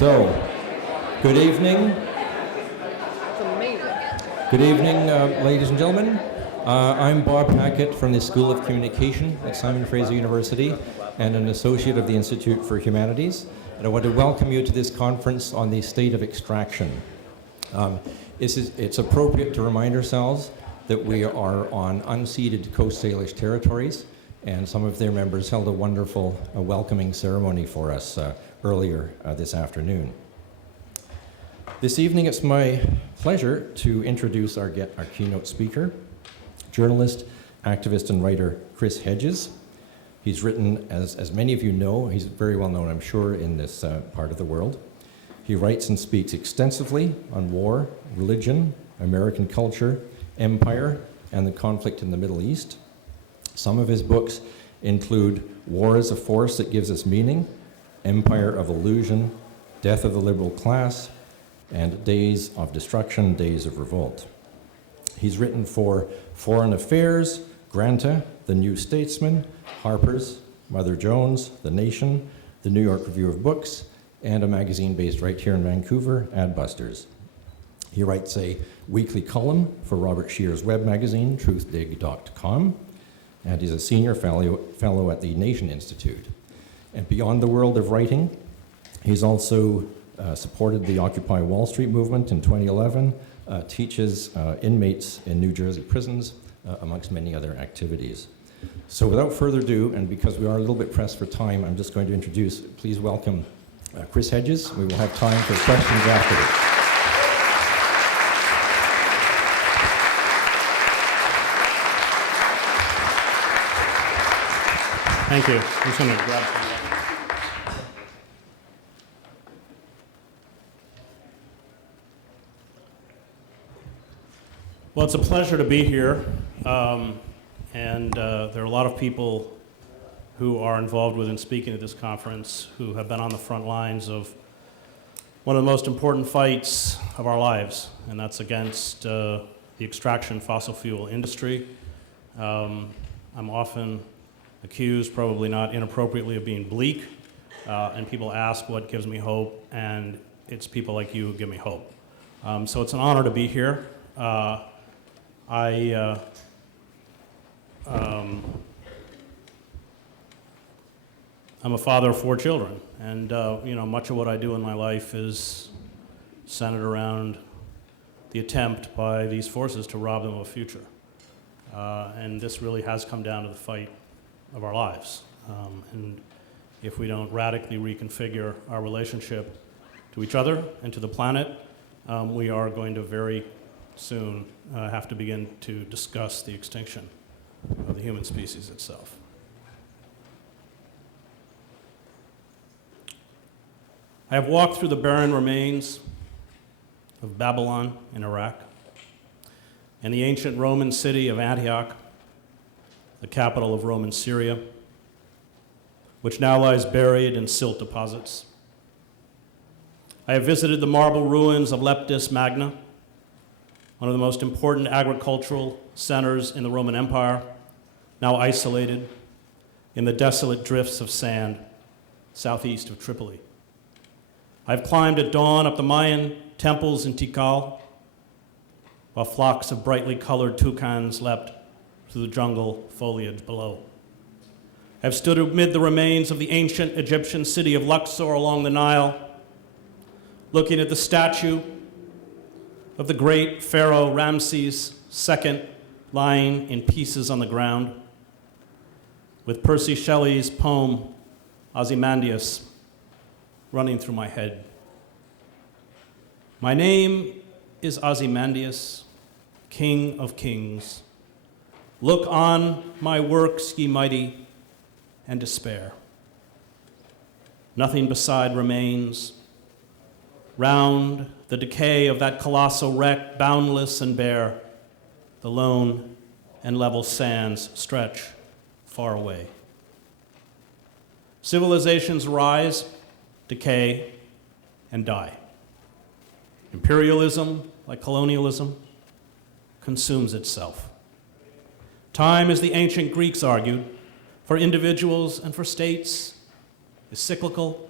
So, good evening. That's amazing. Good evening, ladies and gentlemen. I'm Bob Hackett from the School of Communication at Simon Fraser University and an associate of the Institute for Humanities. And I want to welcome you to this conference on the state of extraction. It's appropriate to remind ourselves that we are on unceded Coast Salish territories, and some of their members held a wonderful welcoming ceremony for us earlier this afternoon. This evening, it's my pleasure to introduce our keynote speaker, journalist, activist, and writer Chris Hedges. He's written, as many of you know, he's very well known, I'm sure, in this part of the world. He writes and speaks extensively on war, religion, American culture, empire, and the conflict in the Middle East. Some of his books include War as a Force That Gives Us Meaning, Empire of Illusion, Death of the Liberal Class, and Days of Destruction, Days of Revolt. He's written for Foreign Affairs, Granta, The New Statesman, Harper's, Mother Jones, The Nation, The New York Review of Books, and a magazine based right here in Vancouver, Adbusters. He writes a weekly column for Robert Scheer's web magazine, truthdig.com, and he's a senior fellow at the Nation Institute. And beyond the world of writing, he's also supported the Occupy Wall Street movement in 2011, teaches inmates in New Jersey prisons, amongst many other activities. So without further ado, and because we are a little bit pressed for time, I'm just going to introduce, please welcome Chris Hedges. We will have time for questions afterwards. Thank you. I'm just going to grab some. Well, it's a pleasure to be here, and there are a lot of people who are involved within speaking at this conference who have been on the front lines of one of the most important fights of our lives, and that's against the extraction fossil fuel industry. I'm often accused, probably not inappropriately, of being bleak, and people ask what gives me hope, and it's people like you who give me hope. So it's an honor to be here. I'm a father of 4 children, and much of what I do in my life is centered around the attempt by these forces to rob them of a future. And this really has come down to the fight of our lives. And if we don't radically reconfigure our relationship to each other and to the planet, we are going to very soon have to begin to discuss the extinction of the human species itself. I have walked through the barren remains of Babylon in Iraq and the ancient Roman city of Antioch, the capital of Roman Syria, which now lies buried in silt deposits. I have visited the marble ruins of Leptis Magna, one of the most important agricultural centers in the Roman Empire, now isolated in the desolate drifts of sand southeast of Tripoli. I've climbed at dawn up the Mayan temples in Tikal, while flocks of brightly colored toucans leapt through the jungle foliage below. I've stood amid the remains of the ancient Egyptian city of Luxor along the Nile, looking at the statue of the great pharaoh Ramses II lying in pieces on the ground, with Percy Shelley's poem Ozymandias running through my head. My name is Ozymandias, King of Kings. Look on my works, ye mighty, and despair. Nothing beside remains. Round the decay of that colossal wreck, boundless and bare, the lone and level sands stretch far away. Civilizations rise, decay, and die. Imperialism, like colonialism, consumes itself. Time, as the ancient Greeks argued, for individuals and for states, is cyclical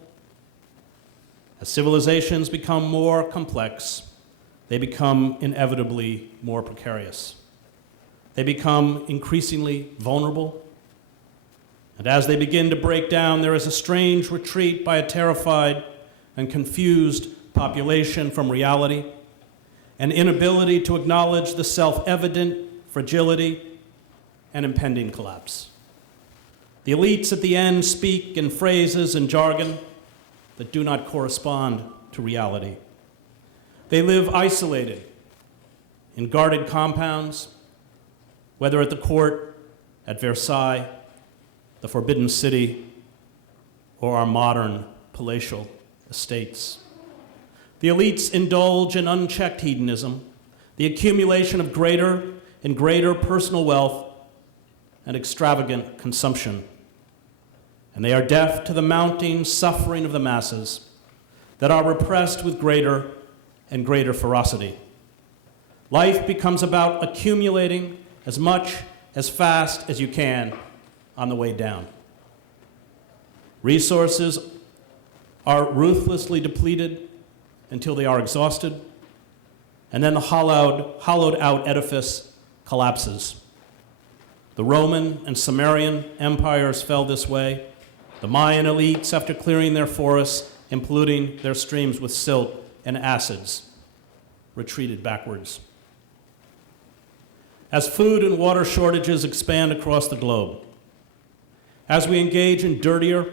As civilizations become more complex, they become inevitably more precarious. They become increasingly vulnerable. And as they begin to break down, there is a strange retreat by a terrified and confused population from reality, an inability to acknowledge the self-evident fragility and impending collapse. The elites at the end speak in phrases and jargon that do not correspond to reality. They live isolated in guarded compounds, whether at the court, at Versailles, the Forbidden City, or our modern palatial estates. The elites indulge in unchecked hedonism, the accumulation of greater and greater personal wealth and extravagant consumption. And they are deaf to the mounting suffering of the masses that are repressed with greater and greater ferocity. Life becomes about accumulating as much as fast as you can on the way down. Resources are ruthlessly depleted until they are exhausted, and then the hollowed out edifice collapses. The Roman and Sumerian empires fell this way. The Mayan elites, after clearing their forests and polluting their streams with silt and acids, retreated backwards. As food and water shortages expand across the globe, as we engage in dirtier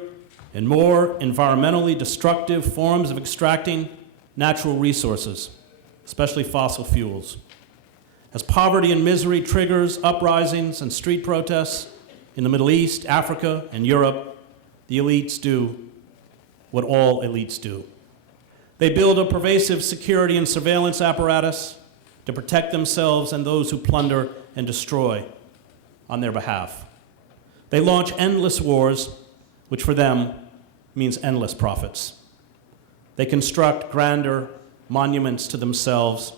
and more environmentally destructive forms of extracting natural resources, especially fossil fuels, as poverty and misery triggers uprisings and street protests in the Middle East, Africa, and Europe, the elites do what all elites do. They build a pervasive security and surveillance apparatus to protect themselves and those who plunder and destroy on their behalf. They launch endless wars, which for them means endless profits. They construct grander monuments to themselves.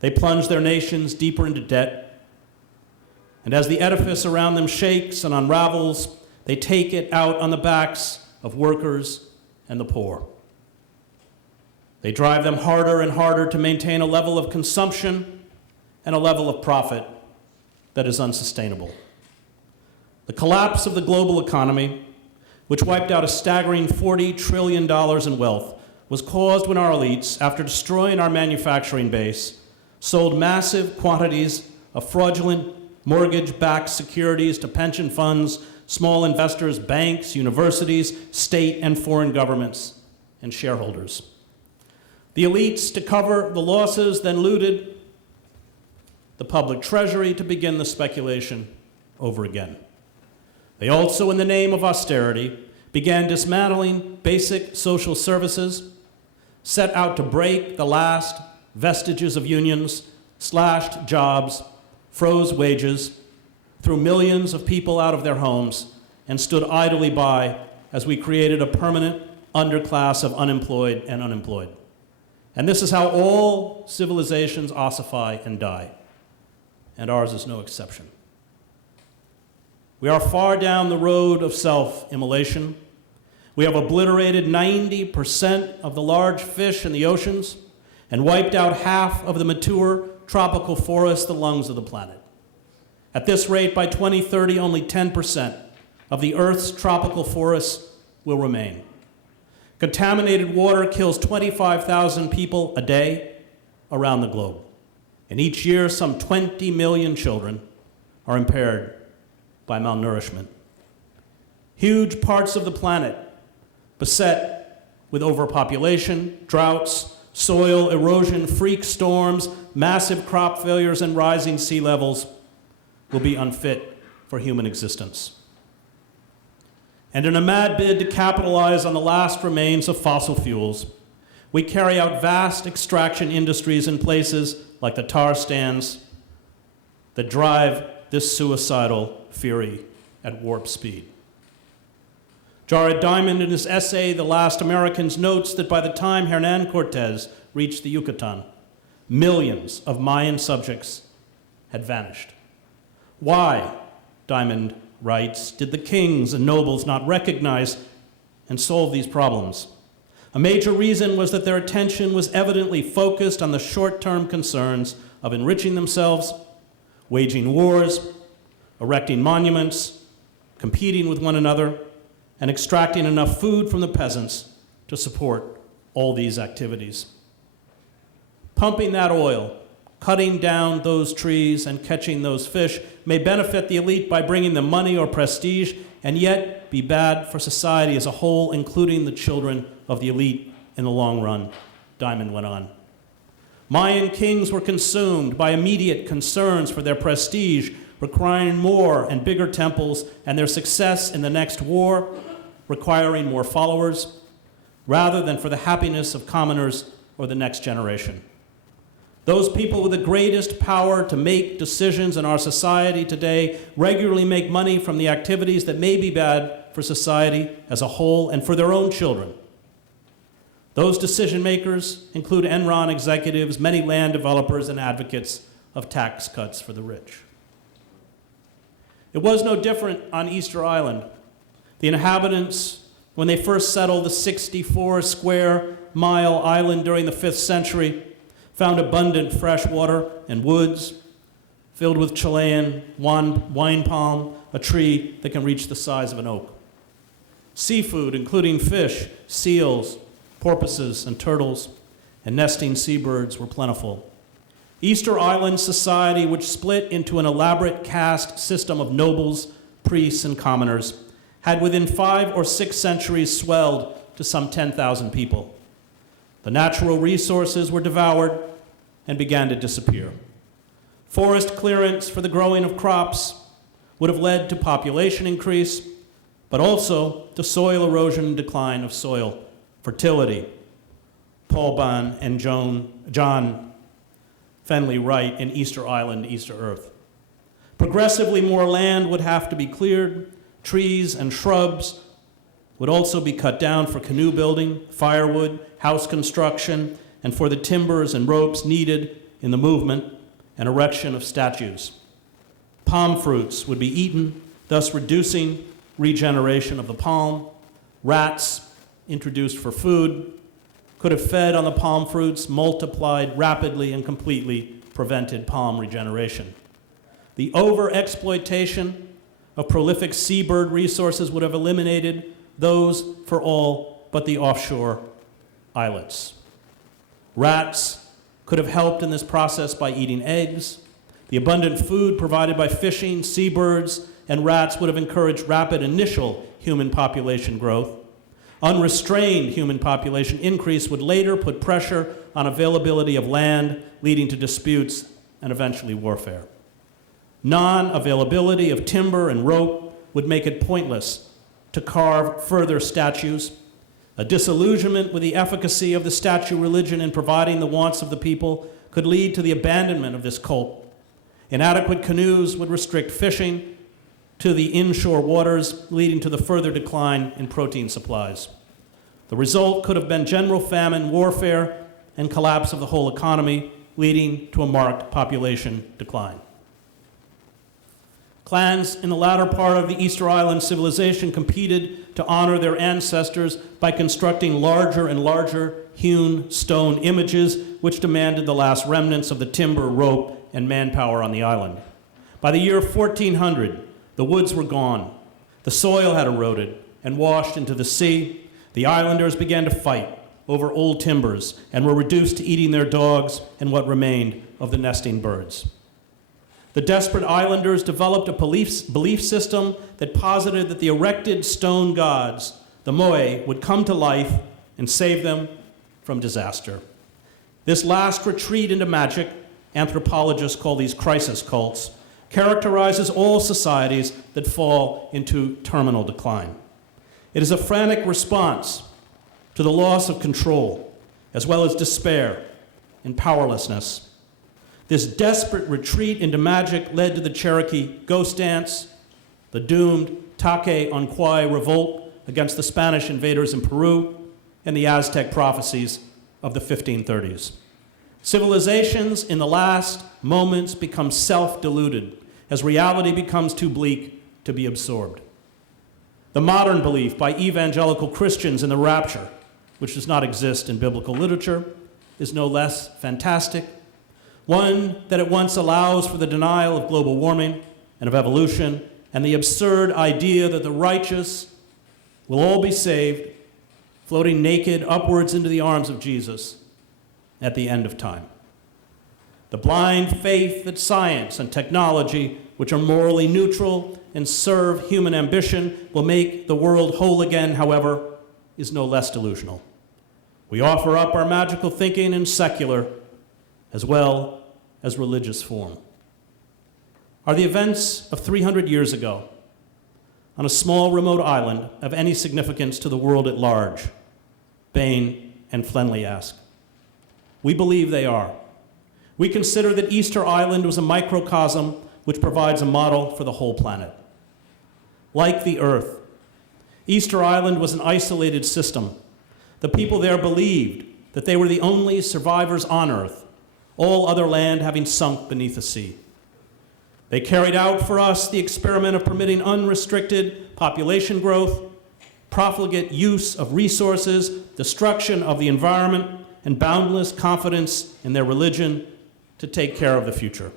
They plunge their nations deeper into debt. And as the edifice around them shakes and unravels, they take it out on the backs of workers and the poor. They drive them harder and harder to maintain a level of consumption and a level of profit that is unsustainable. The collapse of the global economy, which wiped out a staggering $40 trillion in wealth, was caused when our elites, after destroying our manufacturing base, sold massive quantities of fraudulent mortgage-backed securities to pension funds, small investors, banks, universities, state and foreign governments, and shareholders. The elites, to cover the losses, then looted the public treasury to begin the speculation over again. They also, in the name of austerity, began dismantling basic social services, set out to break the last vestiges of unions, slashed jobs, froze wages, threw millions of people out of their homes, and stood idly by as we created a permanent underclass of unemployed and unemployed. And this is how all civilizations ossify and die, and ours is no exception. We are far down the road of self-immolation. We have obliterated 90% of the large fish in the oceans and wiped out half of the mature tropical forests, the lungs of the planet. At this rate, by 2030, only 10% of the Earth's tropical forests will remain. Contaminated water kills 25,000 people a day around the globe. And each year, some 20 million children are impaired by malnourishment. Huge parts of the planet beset with overpopulation, droughts, soil erosion, freak storms, massive crop failures, and rising sea levels will be unfit for human existence. And in a mad bid to capitalize on the last remains of fossil fuels, we carry out vast extraction industries in places like the tar sands that drive this suicidal fury at warp speed. Jared Diamond, in his essay, The Last Americans, notes that by the time Hernan Cortez reached the Yucatan, millions of Mayan subjects had vanished. Why, Diamond writes, did the kings and nobles not recognize and solve these problems? A major reason was that their attention was evidently focused on the short-term concerns of enriching themselves, waging wars, erecting monuments, competing with one another, and extracting enough food from the peasants to support all these activities. Pumping that oil, cutting down those trees, and catching those fish may benefit the elite by bringing them money or prestige, and yet be bad for society as a whole, including the children of the elite in the long run, Diamond went on. Mayan kings were consumed by immediate concerns for their prestige, requiring more and bigger temples, and their success in the next war, requiring more followers, rather than for the happiness of commoners or the next generation. Those people with the greatest power to make decisions in our society today regularly make money from the activities that may be bad for society as a whole and for their own children. Those decision makers include Enron executives, many land developers, and advocates of tax cuts for the rich. It was no different on Easter Island. The inhabitants, when they first settled the 64-square-mile island during the 5th century, found abundant fresh water and woods filled with Chilean wine palm, a tree that can reach the size of an oak. Seafood, including fish, seals, porpoises, and turtles, and nesting seabirds were plentiful. Easter Island society, which split into an elaborate caste system of nobles, priests, and commoners, had within 5 or 6 centuries swelled to some 10,000 people. The natural resources were devoured and began to disappear. Forest clearance for the growing of crops would have led to population increase, but also to soil erosion and decline of soil fertility. Paul Bahn and John Fenley write in Easter Island, Easter Earth. Progressively more land would have to be cleared. Trees and shrubs would also be cut down for canoe building, firewood, house construction, and for the timbers and ropes needed in the movement and erection of statues. Palm fruits would be eaten, thus reducing regeneration of the palm. Rats, introduced for food, could have fed on the palm fruits, multiplied rapidly, and completely prevented palm regeneration. The overexploitation of prolific seabird resources would have eliminated those for all but the offshore islets. Rats could have helped in this process by eating eggs. The abundant food provided by fishing, seabirds, and rats would have encouraged rapid initial human population growth. Unrestrained human population increase would later put pressure on availability of land, leading to disputes and eventually warfare. Non-availability of timber and rope would make it pointless to carve further statues. A disillusionment with the efficacy of the statue religion in providing the wants of the people could lead to the abandonment of this cult. Inadequate canoes would restrict fishing to the inshore waters, leading to the further decline in protein supplies. The result could have been general famine, warfare, and collapse of the whole economy, leading to a marked population decline. Clans in the latter part of the Easter Island civilization competed to honor their ancestors by constructing larger and larger hewn stone images, which demanded the last remnants of the timber, rope, and manpower on the island. By the year 1400, the woods were gone. The soil had eroded and washed into the sea. The islanders began to fight over old timbers and were reduced to eating their dogs and what remained of the nesting birds. The desperate islanders developed a belief system that posited that the erected stone gods, the moai, would come to life and save them from disaster. This last retreat into magic, anthropologists call these crisis cults, characterizes all societies that fall into terminal decline. It is a frantic response to the loss of control, as well as despair and powerlessness. This desperate retreat into magic led to the Cherokee ghost dance, the doomed Take on Quay revolt against the Spanish invaders in Peru, and the Aztec prophecies of the 1530s. Civilizations in the last moments become self-deluded as reality becomes too bleak to be absorbed. The modern belief by evangelical Christians in the rapture which does not exist in biblical literature, is no less fantastic. One that at once allows for the denial of global warming and of evolution and the absurd idea that the righteous will all be saved, floating naked upwards into the arms of Jesus at the end of time. The blind faith that science and technology, which are morally neutral and serve human ambition, will make the world whole again, however, is no less delusional. We offer up our magical thinking in secular as well as religious form. Are the events of 300 years ago on a small remote island of any significance to the world at large? Bain and Flenley ask. We believe they are. We consider that Easter Island was a microcosm which provides a model for the whole planet. Like the Earth, Easter Island was an isolated system. The people there believed that they were the only survivors on Earth, all other land having sunk beneath the sea. They carried out for us the experiment of permitting unrestricted population growth, profligate use of resources, destruction of the environment, and boundless confidence in their religion to take care of the future.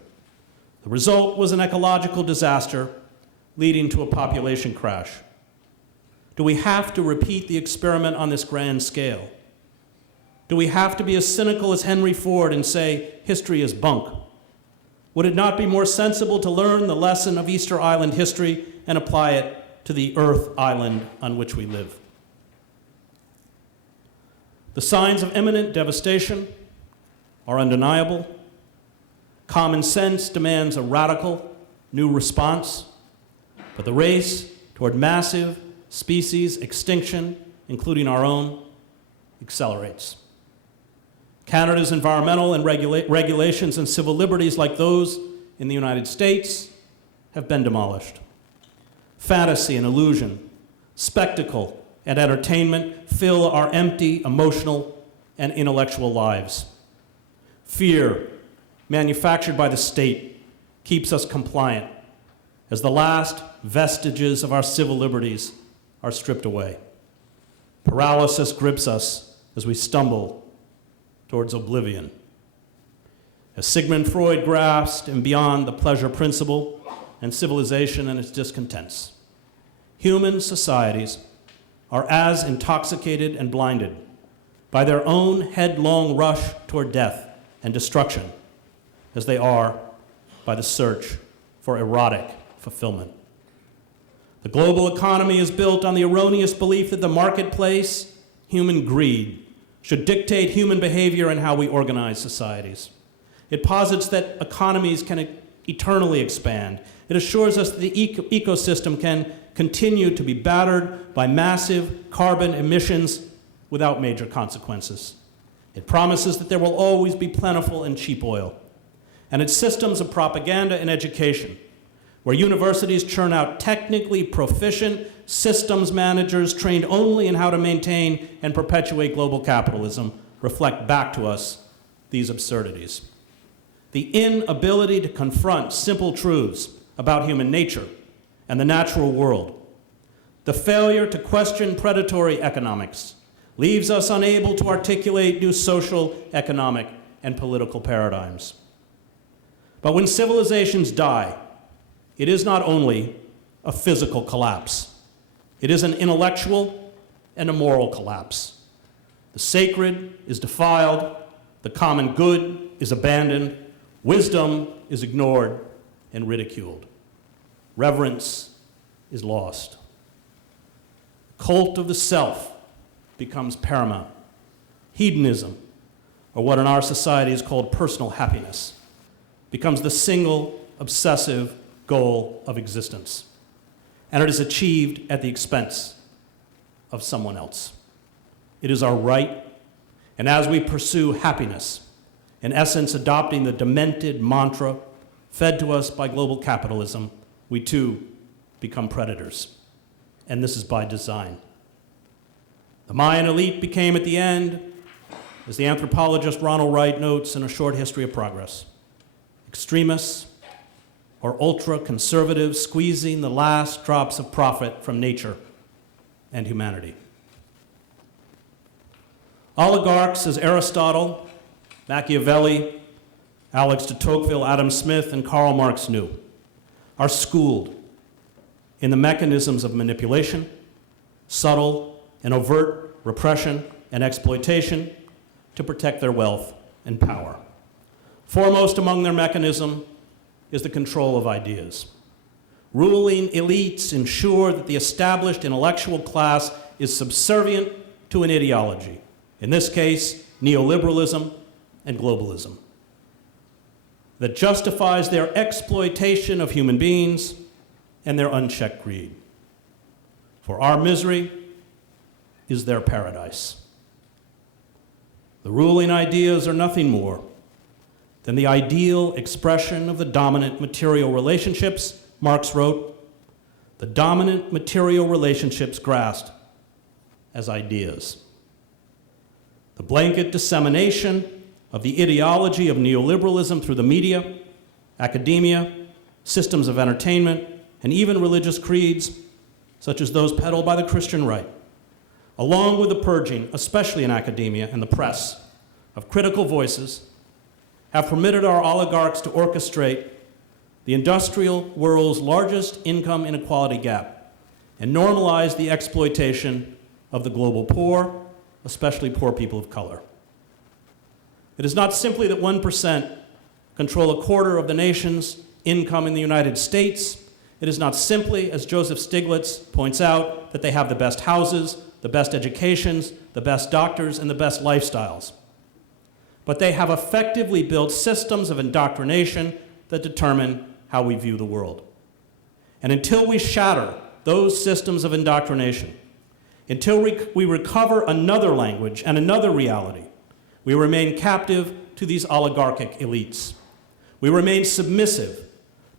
The result was an ecological disaster leading to a population crash. Do we have to repeat the experiment on this grand scale? Do we have to be as cynical as Henry Ford and say history is bunk? Would it not be more sensible to learn the lesson of Easter Island history and apply it to the Earth island on which we live? The signs of imminent devastation are undeniable. Common sense demands a radical new response, but the race toward massive species extinction, including our own, accelerates. Canada's environmental and regulations and civil liberties, like those in the United States, have been demolished. Fantasy and illusion, spectacle and entertainment fill our empty emotional and intellectual lives. Fear, manufactured by the state, keeps us compliant as the last vestiges of our civil liberties are stripped away. Paralysis grips us as we stumble towards oblivion. As Sigmund Freud grasped and beyond the pleasure principle and civilization and its discontents, human societies are as intoxicated and blinded by their own headlong rush toward death and destruction as they are by the search for erotic fulfillment. The global economy is built on the erroneous belief that the marketplace, human greed, should dictate human behavior and how we organize societies. It posits that economies can eternally expand. It assures us that the ecosystem can continue to be battered by massive carbon emissions without major consequences. It promises that there will always be plentiful and cheap oil. And its systems of propaganda and education, where universities churn out technically proficient systems managers trained only in how to maintain and perpetuate global capitalism, reflect back to us these absurdities. The inability to confront simple truths about human nature and the natural world, the failure to question predatory economics, leaves us unable to articulate new social, economic, and political paradigms. But when civilizations die, it is not only a physical collapse. It is an intellectual and a moral collapse. The sacred is defiled, the common good is abandoned, wisdom is ignored and ridiculed. Reverence is lost. The cult of the self becomes paramount. Hedonism, or what in our society is called personal happiness, becomes the single obsessive goal of existence. And it is achieved at the expense of someone else. It is our right, and as we pursue happiness, in essence adopting the demented mantra fed to us by global capitalism, we too become predators. And this is by design. The Mayan elite became at the end, as the anthropologist Ronald Wright notes in A Short History of Progress, extremists or ultra-conservatives squeezing the last drops of profit from nature and humanity. Oligarchs, as Aristotle, Machiavelli, Alex de Tocqueville, Adam Smith, and Karl Marx knew, are schooled in the mechanisms of manipulation, subtle and overt repression and exploitation to protect their wealth and power. Foremost among their mechanism is the control of ideas. Ruling elites ensure that the established intellectual class is subservient to an ideology, in this case, neoliberalism and globalism, that justifies their exploitation of human beings and their unchecked greed. For our misery is their paradise. The ruling ideas are nothing more than the ideal expression of the dominant material relationships, Marx wrote, the dominant material relationships grasped as ideas. The blanket dissemination of the ideology of neoliberalism through the media, academia, systems of entertainment, and even religious creeds, such as those peddled by the Christian right, along with the purging, especially in academia and the press, of critical voices, have permitted our oligarchs to orchestrate the industrial world's largest income inequality gap and normalize the exploitation of the global poor, especially poor people of color. It is not simply that 1% control a quarter of the nation's income in the United States. It is not simply, as Joseph Stiglitz points out, that they have the best houses, the best educations, the best doctors, and the best lifestyles. But they have effectively built systems of indoctrination that determine how we view the world. And until we shatter those systems of indoctrination, until we recover another language and another reality, we remain captive to these oligarchic elites. We remain submissive,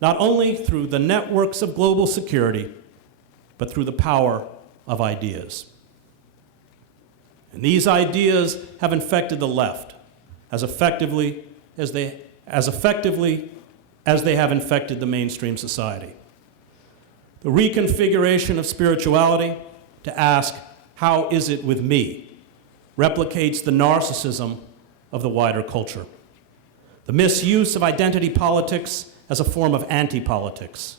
not only through the networks of global security, but through the power of ideas. And these ideas have infected the left as effectively as they have infected the mainstream society. The reconfiguration of spirituality to ask, how is it with me, replicates the narcissism of the wider culture. The misuse of identity politics as a form of anti-politics,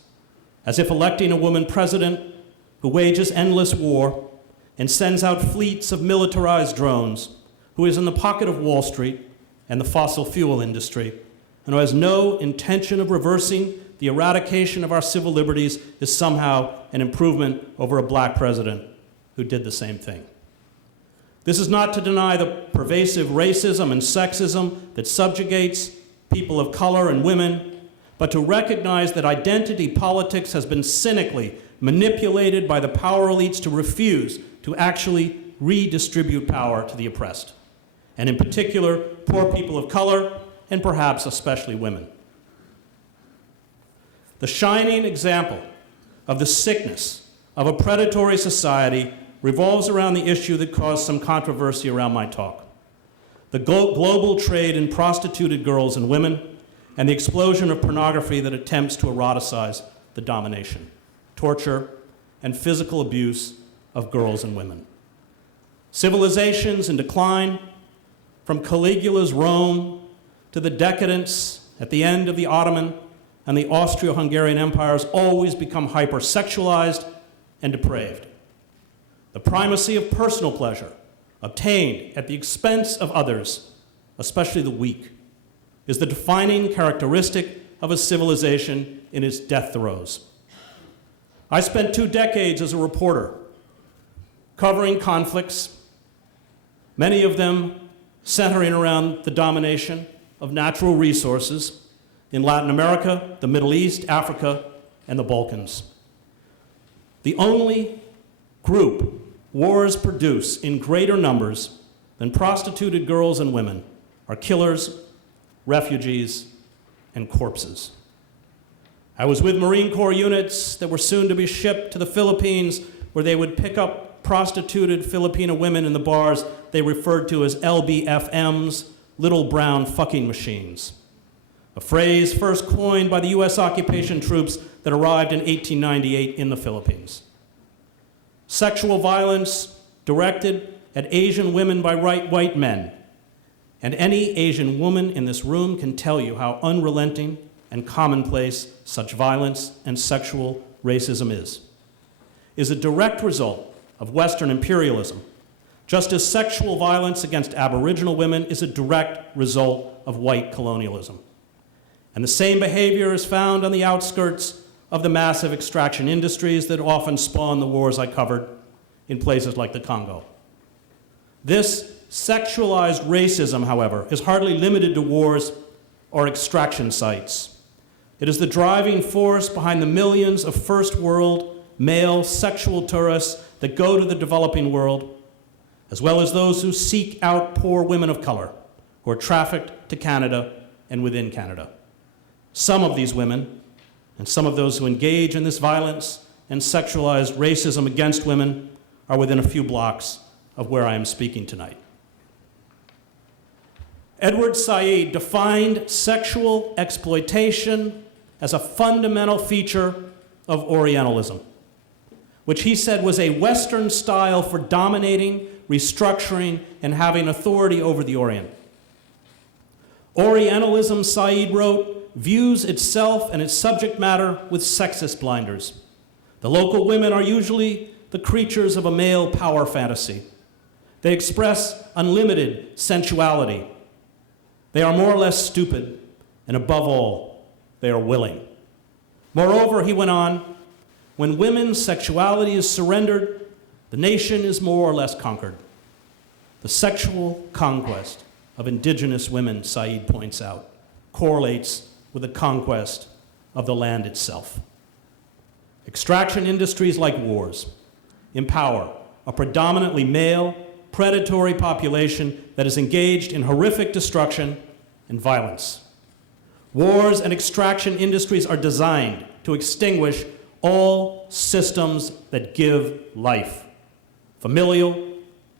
as if electing a woman president who wages endless war and sends out fleets of militarized drones, who is in the pocket of Wall Street and the fossil fuel industry, and who has no intention of reversing the eradication of our civil liberties, is somehow an improvement over a black president who did the same thing. This is not to deny the pervasive racism and sexism that subjugates people of color and women, but to recognize that identity politics has been cynically manipulated by the power elites to refuse to actually redistribute power to the oppressed, and in particular, poor people of color, and perhaps especially women. The shining example of the sickness of a predatory society revolves around the issue that caused some controversy around my talk: the global trade in prostituted girls and women, and the explosion of pornography that attempts to eroticize the domination, torture, and physical abuse of girls and women. Civilizations in decline, from Caligula's Rome to the decadence at the end of the Ottoman and the Austro-Hungarian empires, always become hypersexualized and depraved. The primacy of personal pleasure, obtained at the expense of others, especially the weak, is the defining characteristic of a civilization in its death throes. I spent 2 decades as a reporter covering conflicts, many of them centering around the domination of natural resources in Latin America, the Middle East, Africa, and the Balkans. The only group wars produce in greater numbers than prostituted girls and women are killers, refugees, and corpses. I was with Marine Corps units that were soon to be shipped to the Philippines, where they would pick up prostituted Filipino women in the bars they referred to as LBFMs, little brown fucking machines, a phrase first coined by the US occupation troops that arrived in 1898 in the Philippines. Sexual violence directed at Asian women by white men. And any Asian woman in this room can tell you how unrelenting and commonplace such violence and sexual racism is a direct result of Western imperialism, just as sexual violence against Aboriginal women is a direct result of white colonialism. And the same behavior is found on the outskirts of the massive extraction industries that often spawn the wars I covered in places like the Congo. This sexualized racism, however, is hardly limited to wars or extraction sites. It is the driving force behind the millions of first world male sexual tourists that go to the developing world, as well as those who seek out poor women of color who are trafficked to Canada and within Canada. Some of these women, and some of those who engage in this violence and sexualized racism against women, are within a few blocks of where I am speaking tonight. Edward Said defined sexual exploitation as a fundamental feature of Orientalism, which he said was a Western style for dominating, restructuring, and having authority over the Orient. Orientalism, Said wrote, views itself and its subject matter with sexist blinders. The local women are usually the creatures of a male power fantasy. They express unlimited sensuality. They are more or less stupid, and above all, they are willing. Moreover, he went on, when women's sexuality is surrendered, the nation is more or less conquered. The sexual conquest of indigenous women, Said points out, correlates with the conquest of the land itself. Extraction industries like wars empower a predominantly male, predatory population that is engaged in horrific destruction and violence. Wars and extraction industries are designed to extinguish all systems that give life: familial,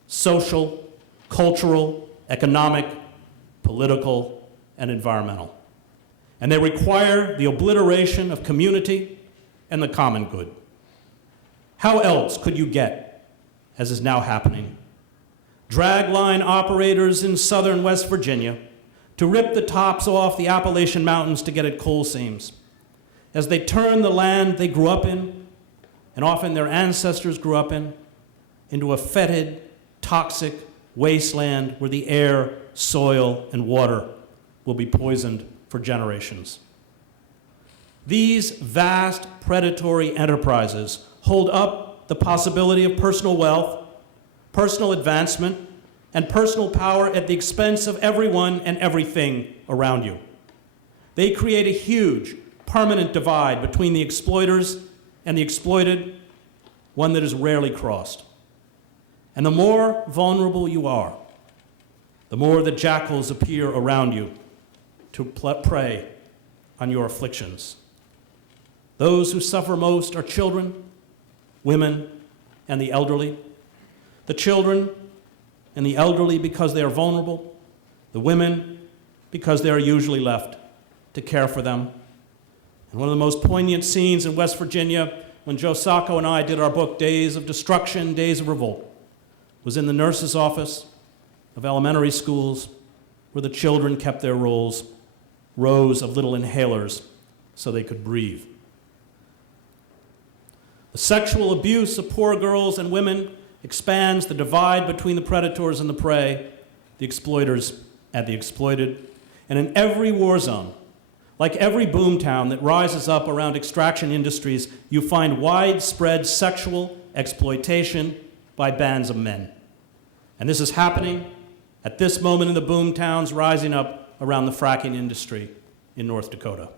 social, cultural, economic, political, and environmental. And they require the obliteration of community and the common good. How else could you get, as is now happening, dragline operators in southern West Virginia to rip the tops off the Appalachian Mountains to get at coal seams, as they turn the land they grew up in, and often their ancestors grew up in, into a fetid, toxic wasteland where the air, soil, and water will be poisoned for generations. These vast predatory enterprises hold up the possibility of personal wealth, personal advancement, and personal power at the expense of everyone and everything around you. They create a huge, permanent divide between the exploiters and the exploited, one that is rarely crossed. And the more vulnerable you are, the more the jackals appear around you to prey on your afflictions. Those who suffer most are children, women, and the elderly. The children and the elderly because they are vulnerable, the women because they are usually left to care for them. And one of the most poignant scenes in West Virginia, when Joe Sacco and I did our book, Days of Destruction, Days of Revolt, was in the nurse's office of elementary schools where the children kept their rows of little inhalers so they could breathe. The sexual abuse of poor girls and women expands the divide between the predators and the prey, the exploiters and the exploited. And in every war zone, like every boomtown that rises up around extraction industries, you find widespread sexual exploitation by bands of men. And this is happening at this moment in the boomtowns rising up around the fracking industry in North Dakota.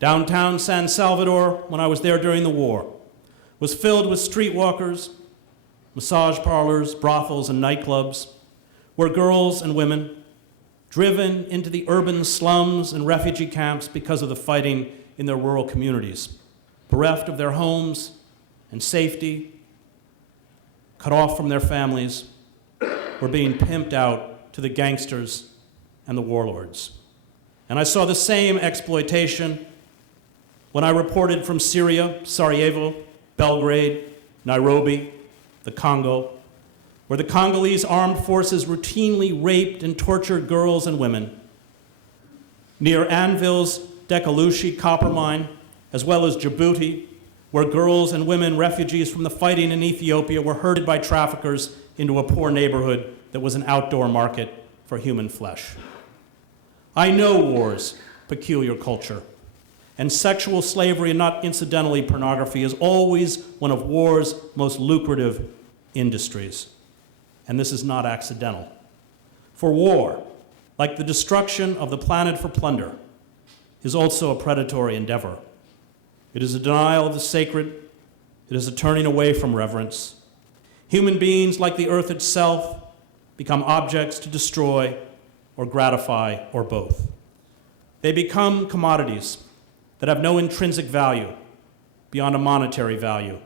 Downtown San Salvador, when I was there during the war, was filled with streetwalkers, massage parlors, brothels, and nightclubs, where girls and women, driven into the urban slums and refugee camps because of the fighting in their rural communities, bereft of their homes and safety, cut off from their families, were being pimped out to the gangsters and the warlords. And I saw the same exploitation when I reported from Syria, Sarajevo, Belgrade, Nairobi, the Congo, where the Congolese armed forces routinely raped and tortured girls and women, near Anvil's Dekalushi copper mine, as well as Djibouti, where girls and women refugees from the fighting in Ethiopia were herded by traffickers into a poor neighborhood that was an outdoor market for human flesh. I know war's peculiar culture, and sexual slavery, and not incidentally pornography, is always one of war's most lucrative industries. And this is not accidental. For war, like the destruction of the planet for plunder, is also a predatory endeavor. It is a denial of the sacred. It is a turning away from reverence. Human beings, like the earth itself, become objects to destroy or gratify, or both. They become commodities that have no intrinsic value beyond a monetary value.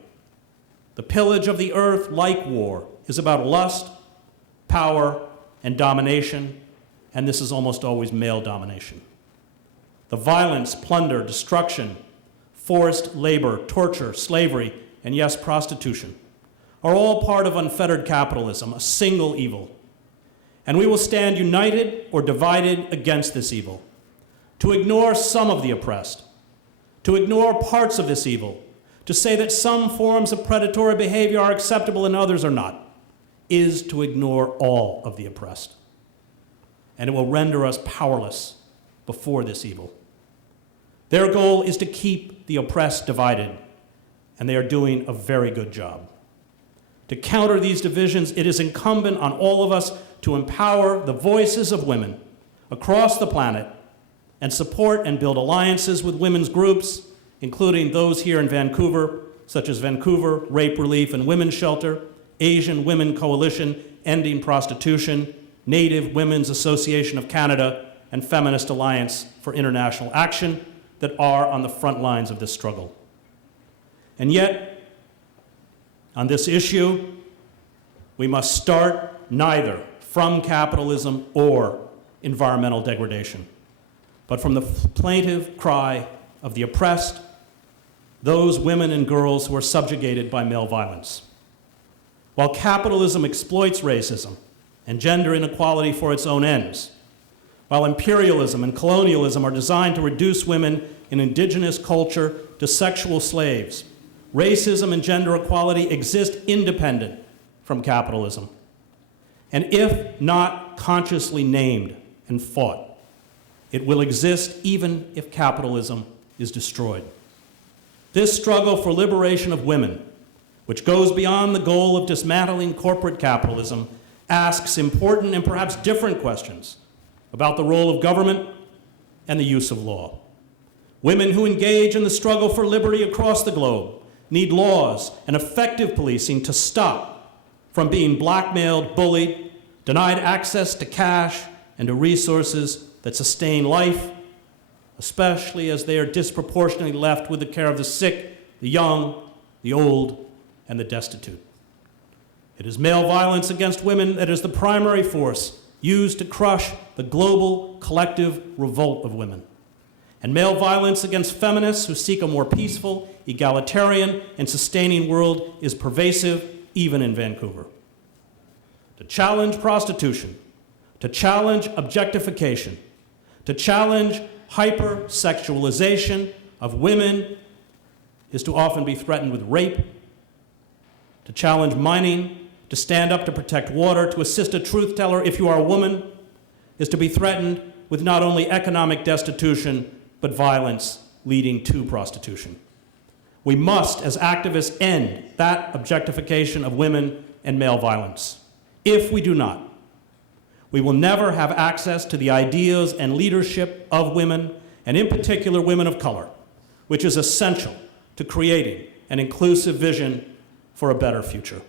The pillage of the earth, like war, is about lust, power, and domination, and this is almost always male domination. The violence, plunder, destruction, forced labor, torture, slavery, and yes, prostitution are all part of unfettered capitalism, a single evil. And we will stand united or divided against this evil, to ignore some of the oppressed, to ignore parts of this evil, to say that some forms of predatory behavior are acceptable and others are not, is to ignore all of the oppressed. And it will render us powerless before this evil. Their goal is to keep the oppressed divided, and they are doing a very good job. To counter these divisions, it is incumbent on all of us to empower the voices of women across the planet and support and build alliances with women's groups, including those here in Vancouver, such as Vancouver Rape Relief and Women's Shelter, Asian Women Coalition Ending Prostitution, Native Women's Association of Canada, and Feminist Alliance for International Action that are on the front lines of this struggle. And yet, on this issue, we must start neither from capitalism or environmental degradation, but from the plaintive cry of the oppressed, those women and girls who are subjugated by male violence. While capitalism exploits racism and gender inequality for its own ends, while imperialism and colonialism are designed to reduce women in indigenous culture to sexual slaves, racism and gender equality exist independent from capitalism. And if not consciously named and fought, it will exist even if capitalism is destroyed. This struggle for liberation of women, which goes beyond the goal of dismantling corporate capitalism, asks important and perhaps different questions about the role of government and the use of law. Women who engage in the struggle for liberty across the globe need laws and effective policing to stop from being blackmailed, bullied, denied access to cash and to resources that sustain life, especially as they are disproportionately left with the care of the sick, the young, the old, and the destitute. It is male violence against women that is the primary force used to crush the global collective revolt of women. And male violence against feminists who seek a more peaceful, egalitarian, and sustaining world is pervasive even in Vancouver. To challenge prostitution, to challenge objectification, to challenge hypersexualization of women is to often be threatened with rape. To challenge mining, to stand up to protect water, to assist a truth teller if you are a woman, is to be threatened with not only economic destitution, but violence leading to prostitution. We must, as activists, end that objectification of women and male violence. If we do not, we will never have access to the ideas and leadership of women, and in particular women of color, which is essential to creating an inclusive vision for a better future.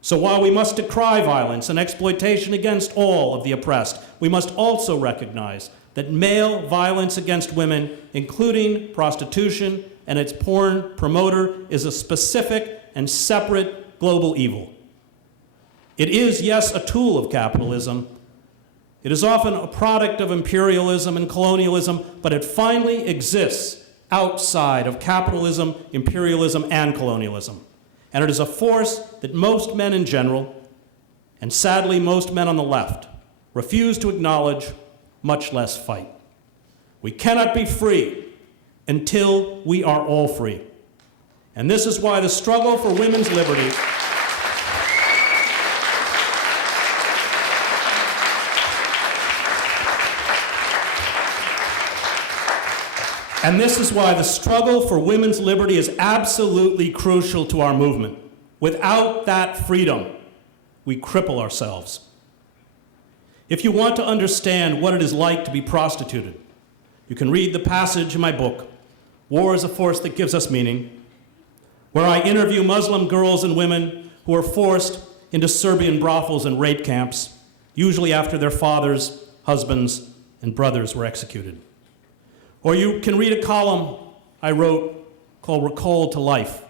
So while we must decry violence and exploitation against all of the oppressed, we must also recognize that male violence against women, including prostitution and its porn promoter, is a specific and separate global evil. It is, yes, a tool of capitalism. It is often a product of imperialism and colonialism, but it finally exists outside of capitalism, imperialism, and colonialism. And it is a force that most men in general, And sadly, most men on the left refuse to acknowledge, much less fight. We cannot be free until we are all free. And this is why the struggle for women's liberty is absolutely crucial to our movement. Without that freedom, we cripple ourselves. If you want to understand what it is like to be prostituted, you can read the passage in my book, War is a Force That Gives Us Meaning, where I interview Muslim girls and women who are forced into Serbian brothels and rape camps, usually after their fathers, husbands, and brothers were executed. Or you can read a column I wrote called Recalled to Life,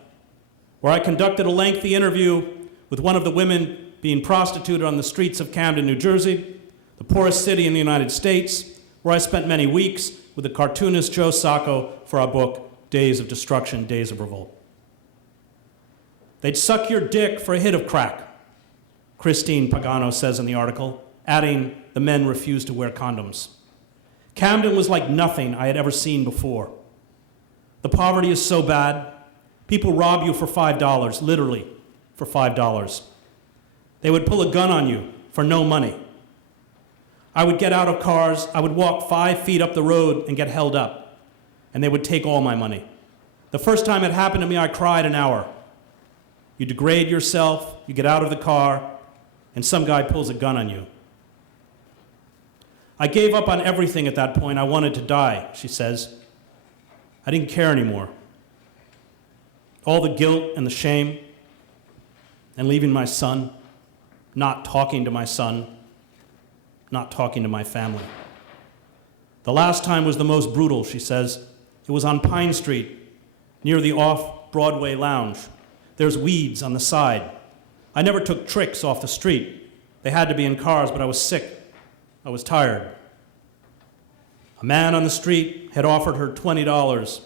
where I conducted a lengthy interview with one of the women being prostituted on the streets of Camden, New Jersey, the poorest city in the United States, where I spent many weeks with the cartoonist Joe Sacco for our book, Days of Destruction, Days of Revolt. They'd suck your dick for a hit of crack, Christine Pagano says in the article, adding the men refused to wear condoms. Camden was like nothing I had ever seen before. The poverty is so bad, people rob you for $5, literally for $5. They would pull a gun on you for no money. I would get out of cars, I would walk 5 feet up the road and get held up, and they would take all my money. The first time it happened to me, I cried an hour. You degrade yourself, you get out of the car, and some guy pulls a gun on you. I gave up on everything at that point. I wanted to die, she says. I didn't care anymore. All the guilt and the shame, and leaving my son, not talking to my son, not talking to my family. The last time was the most brutal, she says. It was on Pine Street, near the off-Broadway lounge. There's weeds on the side. I never took tricks off the street. They had to be in cars, but I was sick. I was tired. A man on the street had offered her $20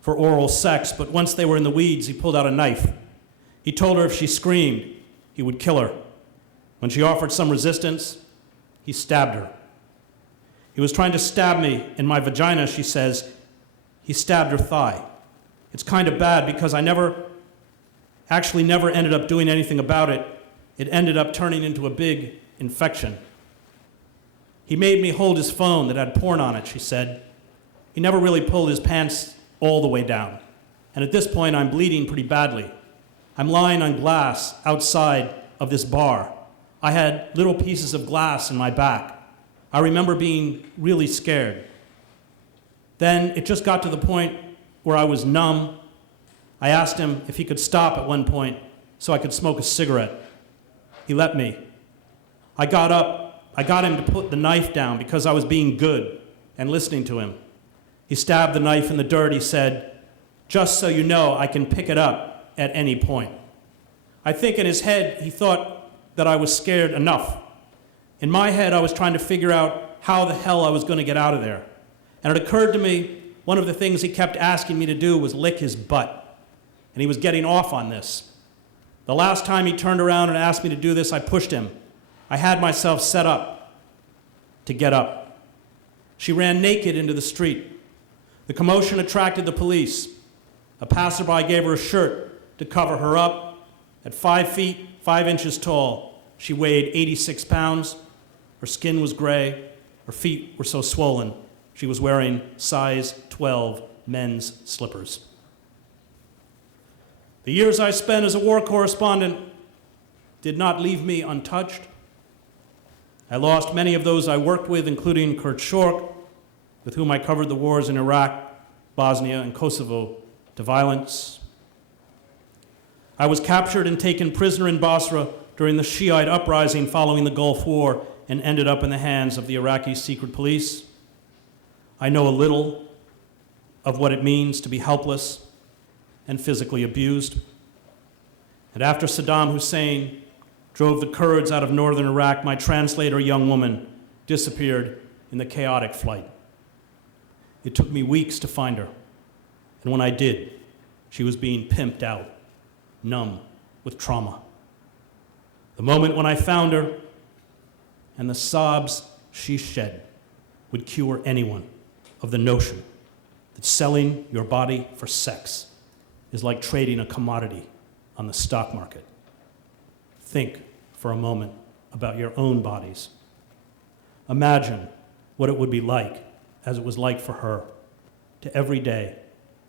for oral sex, but once they were in the weeds, he pulled out a knife. He told her if she screamed, he would kill her. When she offered some resistance, he stabbed her. He was trying to stab me in my vagina, she says. He stabbed her thigh. It's kind of bad because I never ended up doing anything about it. It ended up turning into a big infection. He made me hold his phone that had porn on it, she said. He never really pulled his pants all the way down. And at this point, I'm bleeding pretty badly. I'm lying on glass outside of this bar. I had little pieces of glass in my back. I remember being really scared. Then it just got to the point where I was numb. I asked him if he could stop at one point so I could smoke a cigarette. He let me. I got up. I got him to put the knife down because I was being good and listening to him. He stabbed the knife in the dirt. He said, "Just so you know, I can pick it up at any point." I think in his head, he thought that I was scared enough. In my head, I was trying to figure out how the hell I was going to get out of there. And it occurred to me, one of the things he kept asking me to do was lick his butt. And he was getting off on this. The last time he turned around and asked me to do this, I pushed him. I had myself set up to get up. She ran naked into the street. The commotion attracted the police. A passerby gave her a shirt to cover her up. At 5 feet, 5 inches tall, she weighed 86 pounds. Her skin was gray. Her feet were so swollen. She was wearing size 12 men's slippers. The years I spent as a war correspondent did not leave me untouched. I lost many of those I worked with, including Kurt Schork, with whom I covered the wars in Iraq, Bosnia, and Kosovo, to violence. I was captured and taken prisoner in Basra during the Shiite uprising following the Gulf War and ended up in the hands of the Iraqi secret police. I know a little of what it means to be helpless and physically abused. And after Saddam Hussein drove the Kurds out of northern Iraq, my translator, a young woman, disappeared in the chaotic flight. It took me weeks to find her. And when I did, she was being pimped out, numb with trauma. The moment when I found her and the sobs she shed would cure anyone of the notion that selling your body for sex is like trading a commodity on the stock market. Think for a moment about your own bodies. Imagine what it would be like, as it was like for her, to every day,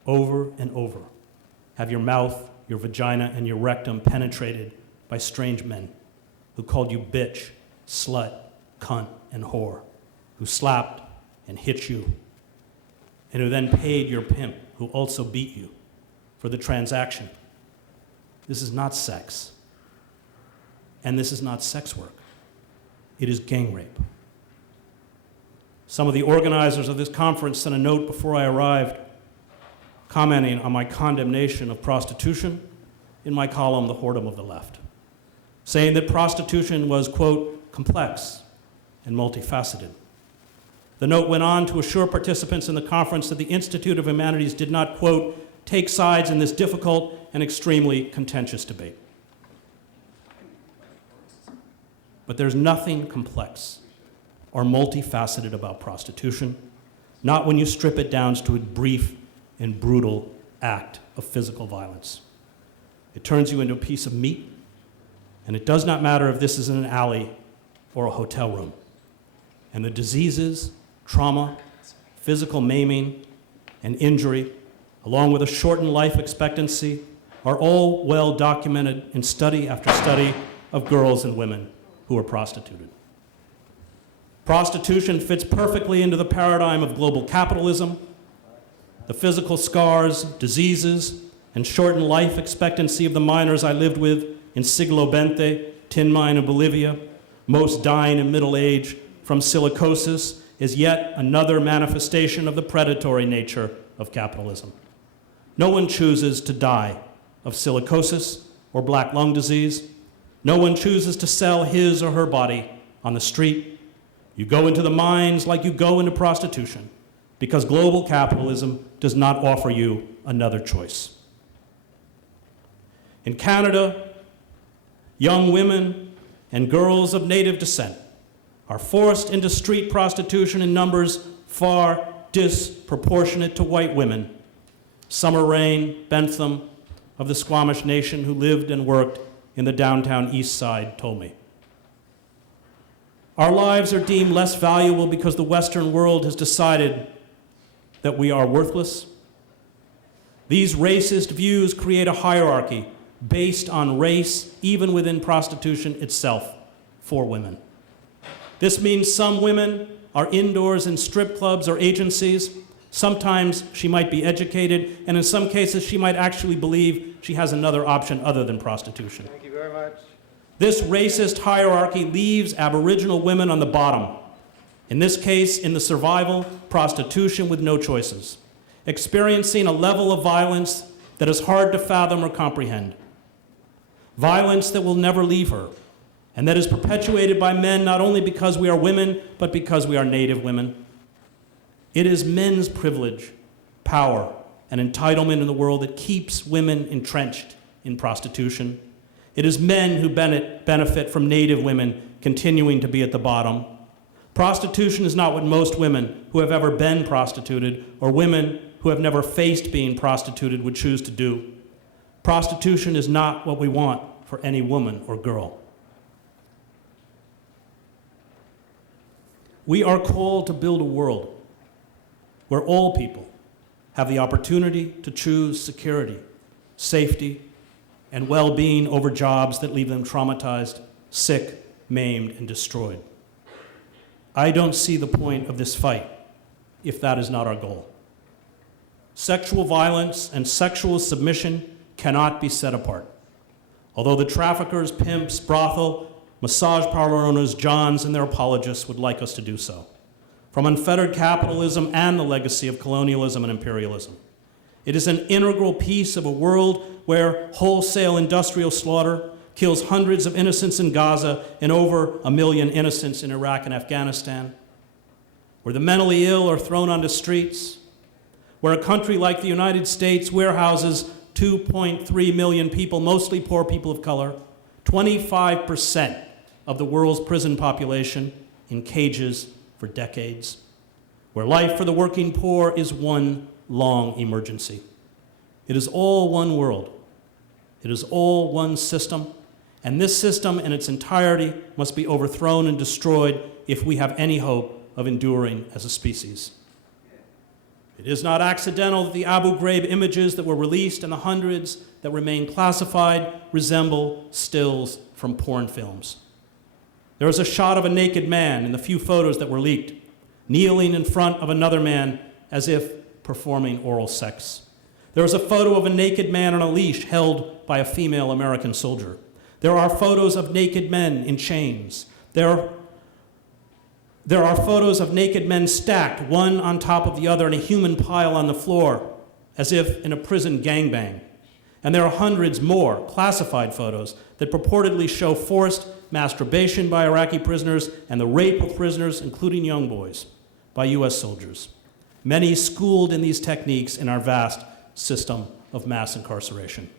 over and over, have your mouth, your vagina, and your rectum penetrated by strange men who called you bitch, slut, cunt, and whore, who slapped and hit you, and who then paid your pimp, who also beat you, for the transaction. This is not sex. And this is not sex work. It is gang rape. Some of the organizers of this conference sent a note before I arrived commenting on my condemnation of prostitution in my column, The Whoredom of the Left, saying that prostitution was, quote, complex and multifaceted. The note went on to assure participants in the conference that the Institute of Humanities did not, quote, take sides in this difficult and extremely contentious debate. But there's nothing complex or multifaceted about prostitution, not when you strip it down to a brief and brutal act of physical violence. It turns you into a piece of meat, and it does not matter if this is in an alley or a hotel room. And the diseases, trauma, physical maiming, and injury, along with a shortened life expectancy, are all well documented in study after study of girls and women who are prostituted. Prostitution fits perfectly into the paradigm of global capitalism. The physical scars, diseases, and shortened life expectancy of the miners I lived with in Siglo Bente, tin mine in Bolivia, most dying in middle age from silicosis, is yet another manifestation of the predatory nature of capitalism. No one chooses to die of silicosis or black lung disease. No one chooses to sell his or her body on the street. You go into the mines like you go into prostitution, because global capitalism does not offer you another choice. In Canada, young women and girls of Native descent are forced into street prostitution in numbers far disproportionate to white women. Summer Rain Bentham of the Squamish Nation, who lived and worked in the downtown East Side, told me. Our lives are deemed less valuable because the Western world has decided that we are worthless. These racist views create a hierarchy based on race, even within prostitution itself, for women. This means some women are indoors in strip clubs or agencies. Sometimes she might be educated, and in some cases she might actually believe she has another option other than prostitution. Thank you very much. This racist hierarchy leaves Aboriginal women on the bottom. In this case, in the survival, prostitution with no choices, experiencing a level of violence that is hard to fathom or comprehend. Violence that will never leave her, and that is perpetuated by men not only because we are women, but because we are Native women. It is men's privilege, power, and entitlement in the world that keeps women entrenched in prostitution. It is men who benefit from Native women continuing to be at the bottom. Prostitution is not what most women who have ever been prostituted or women who have never faced being prostituted would choose to do. Prostitution is not what we want for any woman or girl. We are called to build a world where all people have the opportunity to choose security, safety, and well-being over jobs that leave them traumatized, sick, maimed, and destroyed. I don't see the point of this fight if that is not our goal. Sexual violence and sexual submission cannot be set apart. Although the traffickers, pimps, brothel, massage parlor owners, Johns, and their apologists would like us to do so. From unfettered capitalism and the legacy of colonialism and imperialism. It is an integral piece of a world where wholesale industrial slaughter kills hundreds of innocents in Gaza and over 1 million innocents in Iraq and Afghanistan, where the mentally ill are thrown onto streets, where a country like the United States warehouses 2.3 million people, mostly poor people of color, 25% of the world's prison population in cages for decades, where life for the working poor is one long emergency. It is all one world. It is all one system, and this system in its entirety must be overthrown and destroyed if we have any hope of enduring as a species. It is not accidental that the Abu Ghraib images that were released and the hundreds that remain classified resemble stills from porn films. There is a shot of a naked man in the few photos that were leaked, kneeling in front of another man as if performing oral sex. There is a photo of a naked man on a leash held by a female American soldier. There are photos of naked men in chains. There are photos of naked men stacked, one on top of the other in a human pile on the floor, as if in a prison gangbang. And there are hundreds more classified photos that purportedly show forced masturbation by Iraqi prisoners and the rape of prisoners, including young boys, by US soldiers, many schooled in these techniques in our vast system of mass incarceration.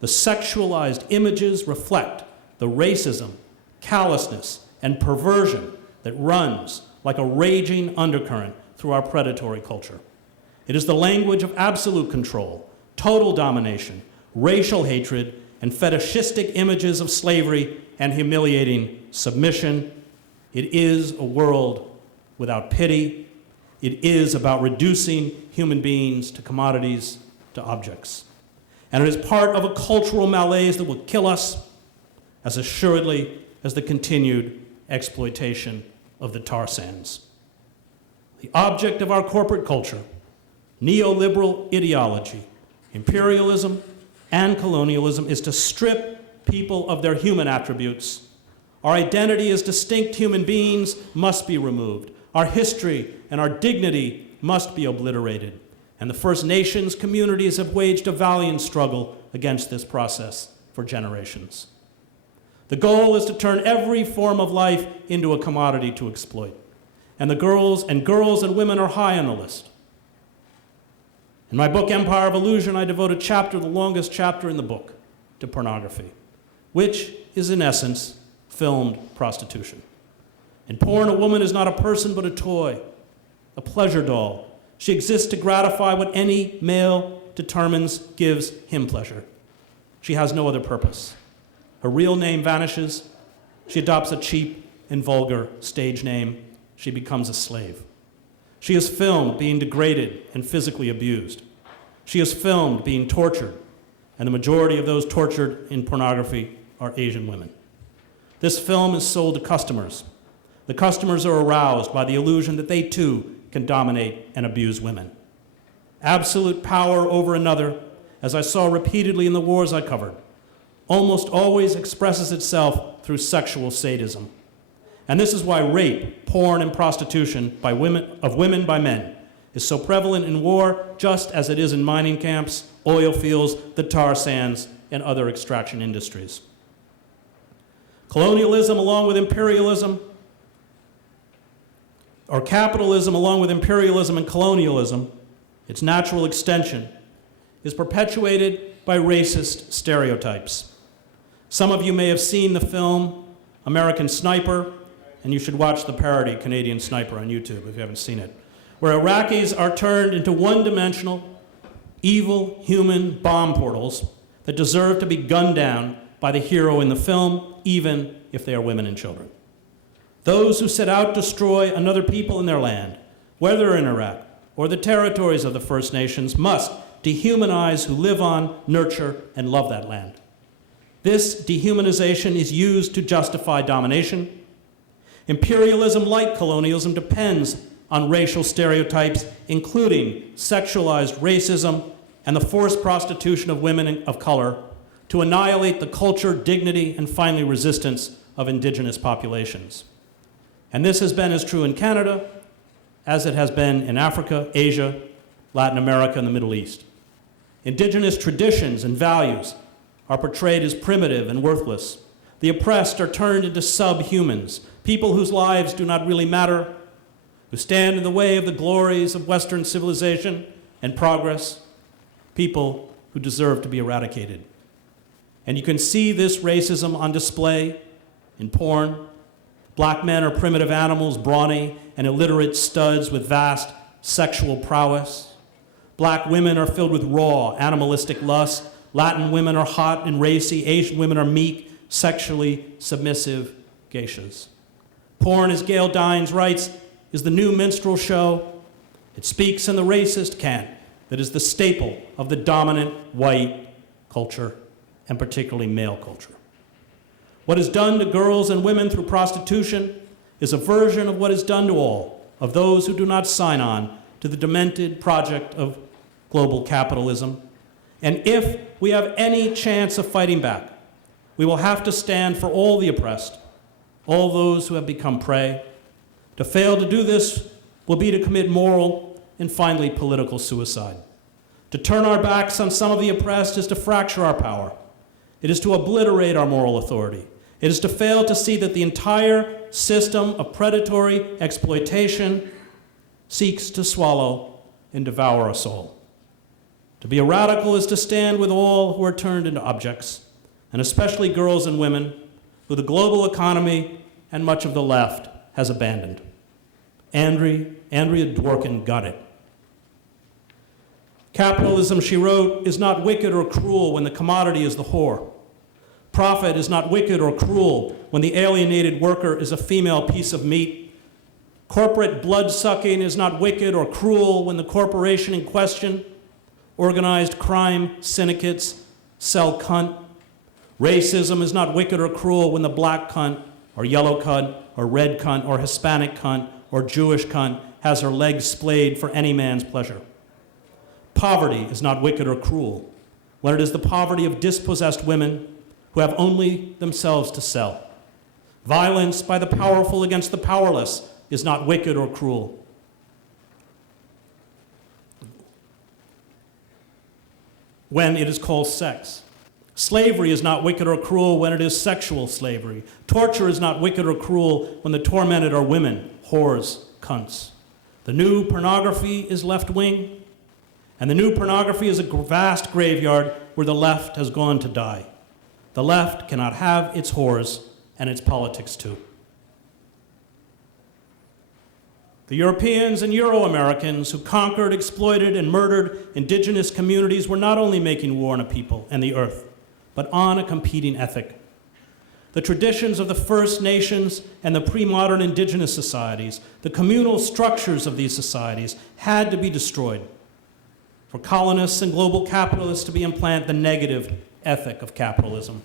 The sexualized images reflect the racism, callousness, and perversion that runs like a raging undercurrent through our predatory culture. It is the language of absolute control, total domination, racial hatred, and fetishistic images of slavery and humiliating submission. It is a world without pity. It is about reducing human beings to commodities, to objects. And it is part of a cultural malaise that will kill us as assuredly as the continued exploitation of the tar sands. The object of our corporate culture, neoliberal ideology, imperialism, and colonialism is to strip people of their human attributes. Our identity as distinct human beings must be removed. Our history and our dignity must be obliterated. And the First Nations communities have waged a valiant struggle against this process for generations. The goal is to turn every form of life into a commodity to exploit. And girls and women are high on the list. In my book, Empire of Illusion, I devote a chapter, the longest chapter in the book, to pornography, which is in essence filmed prostitution. In porn, a woman is not a person but a toy, a pleasure doll. She exists to gratify what any male determines gives him pleasure. She has no other purpose. Her real name vanishes. She adopts a cheap and vulgar stage name. She becomes a slave. She is filmed being degraded and physically abused. She is filmed being tortured, and the majority of those tortured in pornography are Asian women. This film is sold to customers. The customers are aroused by the illusion that they too can dominate and abuse women. Absolute power over another, as I saw repeatedly in the wars I covered, almost always expresses itself through sexual sadism. And this is why rape, porn, and prostitution of women by men is so prevalent in war, just as it is in mining camps, oil fields, the tar sands, and other extraction industries. Colonialism along with imperialism, or capitalism along with imperialism and colonialism, its natural extension, is perpetuated by racist stereotypes. Some of you may have seen the film American Sniper, and you should watch the parody Canadian Sniper on YouTube if you haven't seen it, where Iraqis are turned into one-dimensional, evil human bomb portals that deserve to be gunned down by the hero in the film, even if they are women and children. Those who set out to destroy another people in their land, whether in Iraq or the territories of the First Nations, must dehumanize who live on, nurture, and love that land. This dehumanization is used to justify domination. Imperialism, like colonialism, depends on racial stereotypes, including sexualized racism and the forced prostitution of women of color, to annihilate the culture, dignity, and finally resistance of indigenous populations. And this has been as true in Canada as it has been in Africa, Asia, Latin America, and the Middle East. Indigenous traditions and values are portrayed as primitive and worthless. The oppressed are turned into subhumans, people whose lives do not really matter, who stand in the way of the glories of Western civilization and progress, people who deserve to be eradicated. And you can see this racism on display in porn. Black men are primitive animals, brawny and illiterate studs with vast sexual prowess. Black women are filled with raw, animalistic lust. Latin women are hot and racy. Asian women are meek, sexually submissive geishas. Porn, as Gail Dines writes, is the new minstrel show. It speaks in the racist cant that is the staple of the dominant white culture, and particularly male culture. What is done to girls and women through prostitution is a version of what is done to all of those who do not sign on to the demented project of global capitalism. And if we have any chance of fighting back, we will have to stand for all the oppressed, all those who have become prey. To fail to do this will be to commit moral and finally political suicide. To turn our backs on some of the oppressed is to fracture our power. It is to obliterate our moral authority. It is to fail to see that the entire system of predatory exploitation seeks to swallow and devour us all. To be a radical is to stand with all who are turned into objects, and especially girls and women who the global economy and much of the left has abandoned. Andrea Dworkin got it. Capitalism, she wrote, is not wicked or cruel when the commodity is the whore. Profit is not wicked or cruel when the alienated worker is a female piece of meat. Corporate blood-sucking is not wicked or cruel when the corporation in question, organized crime syndicates, sell cunt. Racism is not wicked or cruel when the black cunt, or yellow cunt, or red cunt, or Hispanic cunt, or Jewish cunt has her legs splayed for any man's pleasure. Poverty is not wicked or cruel when it is the poverty of dispossessed women who have only themselves to sell. Violence by the powerful against the powerless is not wicked or cruel. When it is called sex. Slavery is not wicked or cruel when it is sexual slavery. Torture is not wicked or cruel when the tormented are women, whores, cunts. The new pornography is left-wing, and the new pornography is a vast graveyard where the left has gone to die. The left cannot have its whores and its politics too. The Europeans and Euro-Americans who conquered, exploited, and murdered indigenous communities were not only making war on a people and the earth, but on a competing ethic. The traditions of the First Nations and the pre-modern indigenous societies, the communal structures of these societies had to be destroyed for colonists and global capitalists to be implanted the negative ethic of capitalism.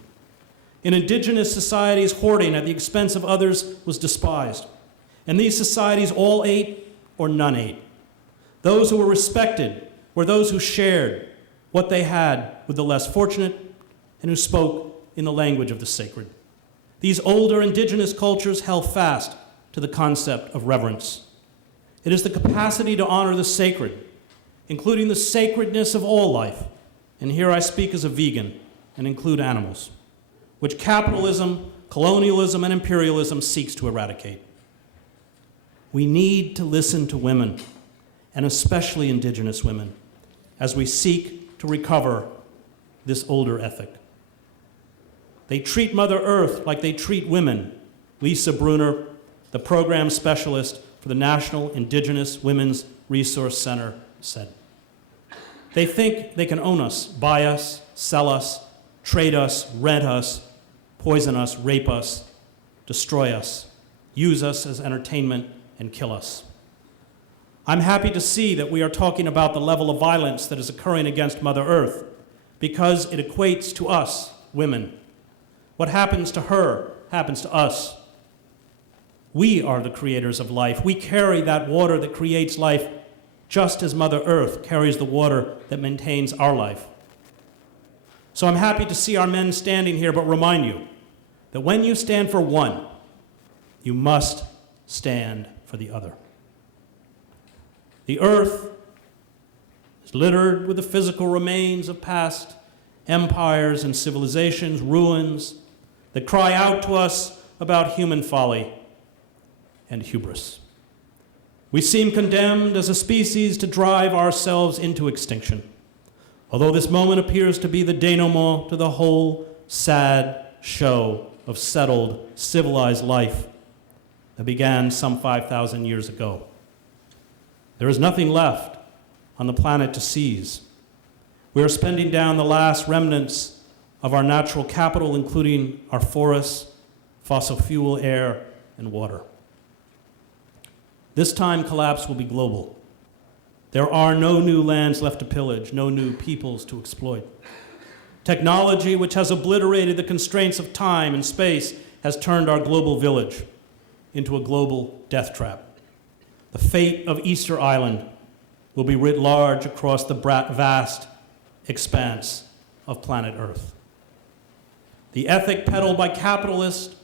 In indigenous societies, hoarding at the expense of others was despised. In these societies, all ate or none ate. Those who were respected were those who shared what they had with the less fortunate and who spoke in the language of the sacred. These older indigenous cultures held fast to the concept of reverence. It is the capacity to honor the sacred, including the sacredness of all life, and here I speak as a vegan and include animals, which capitalism, colonialism, and imperialism seeks to eradicate. We need to listen to women, and especially indigenous women, as we seek to recover this older ethic. They treat Mother Earth like they treat women, Lisa Bruner, the program specialist for the National Indigenous Women's Resource Center, said. They think they can own us, buy us, sell us, trade us, rent us, poison us, rape us, destroy us, use us as entertainment, and kill us. I'm happy to see that we are talking about the level of violence that is occurring against Mother Earth because it equates to us, women. What happens to her happens to us. We are the creators of life. We carry that water that creates life just as Mother Earth carries the water that maintains our life. So I'm happy to see our men standing here, but remind you that when you stand for one, you must stand for the other. The earth is littered with the physical remains of past empires and civilizations, ruins that cry out to us about human folly and hubris. We seem condemned as a species to drive ourselves into extinction, although this moment appears to be the denouement to the whole sad show of settled, civilized life that began some 5,000 years ago. There is nothing left on the planet to seize. We are spending down the last remnants of our natural capital, including our forests, fossil fuel, air, and water. This time collapse will be global. There are no new lands left to pillage, no new peoples to exploit. Technology, which has obliterated the constraints of time and space, has turned our global village into a global death trap. The fate of Easter Island will be writ large across the vast expanse of planet Earth. The ethic peddled by capitalist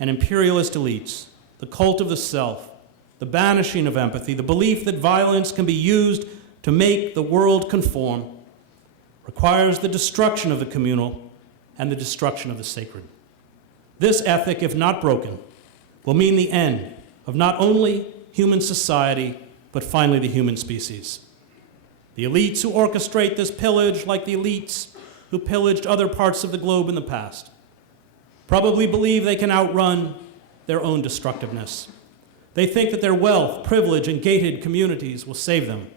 and imperialist elites, the cult of the self, the banishing of empathy, the belief that violence can be used to make the world conform, requires the destruction of the communal and the destruction of the sacred. This ethic, if not broken, will mean the end of not only human society, but finally the human species. The elites who orchestrate this pillage, like the elites who pillaged other parts of the globe in the past, probably believe they can outrun their own destructiveness. They think that their wealth, privilege, and gated communities will save them.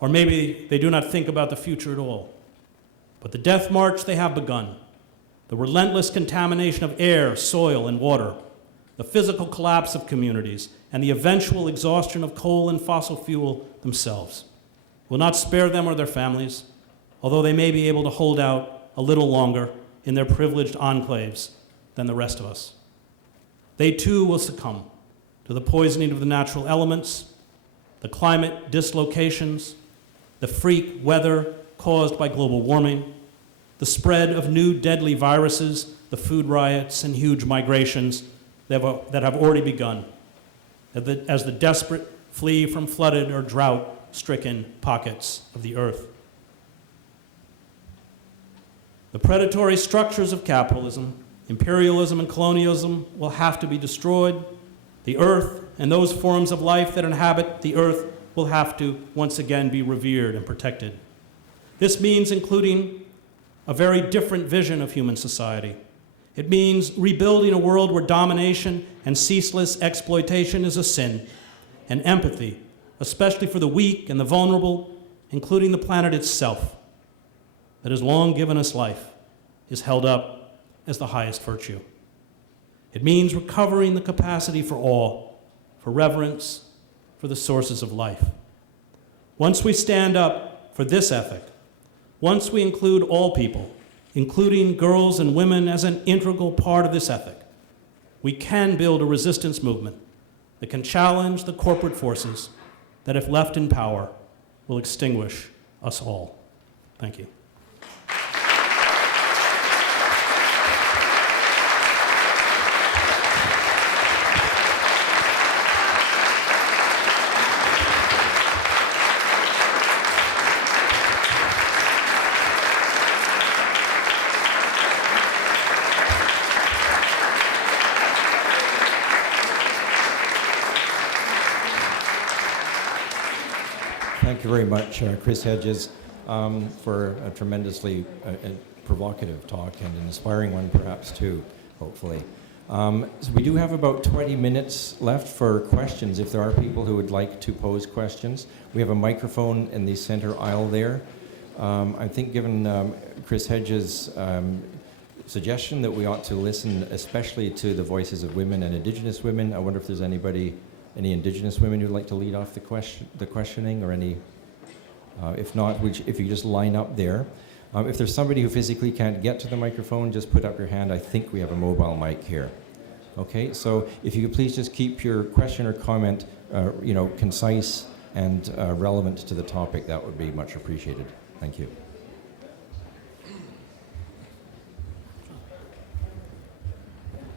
Or maybe they do not think about the future at all. But the death march they have begun, the relentless contamination of air, soil, and water, the physical collapse of communities, and the eventual exhaustion of coal and fossil fuel themselves, will not spare them or their families, although they may be able to hold out a little longer in their privileged enclaves than the rest of us. They too will succumb to the poisoning of the natural elements, the climate dislocations, the freak weather caused by global warming, the spread of new deadly viruses, the food riots and huge migrations that have already begun, as the desperate flee from flooded or drought-stricken pockets of the earth. The predatory structures of capitalism, imperialism, and colonialism will have to be destroyed. The earth and those forms of life that inhabit the earth will have to once again be revered and protected. This means including a very different vision of human society. It means rebuilding a world where domination and ceaseless exploitation is a sin, and empathy, especially for the weak and the vulnerable, including the planet itself, that has long given us life, is held up as the highest virtue. It means recovering the capacity for awe, for reverence, for the sources of life. Once we stand up for this ethic, once we include all people, including girls and women as an integral part of this ethic, we can build a resistance movement that can challenge the corporate forces that, if left in power, will extinguish us all. Thank you. Thank you very much, Chris Hedges, for a tremendously provocative talk and an inspiring one perhaps too, hopefully. So we do have about 20 minutes left for questions if there are people who would like to pose questions. We have a microphone in the center aisle there. I think given Chris Hedges' suggestion that we ought to listen especially to the voices of women and Indigenous women, I wonder if there's any Indigenous women who'd like to lead off the questioning, or any, if not, if you just line up there. If there's somebody who physically can't get to the microphone, just put up your hand. I think we have a mobile mic here. Okay, so if you could please just keep your question or comment, concise and relevant to the topic, that would be much appreciated. Thank you.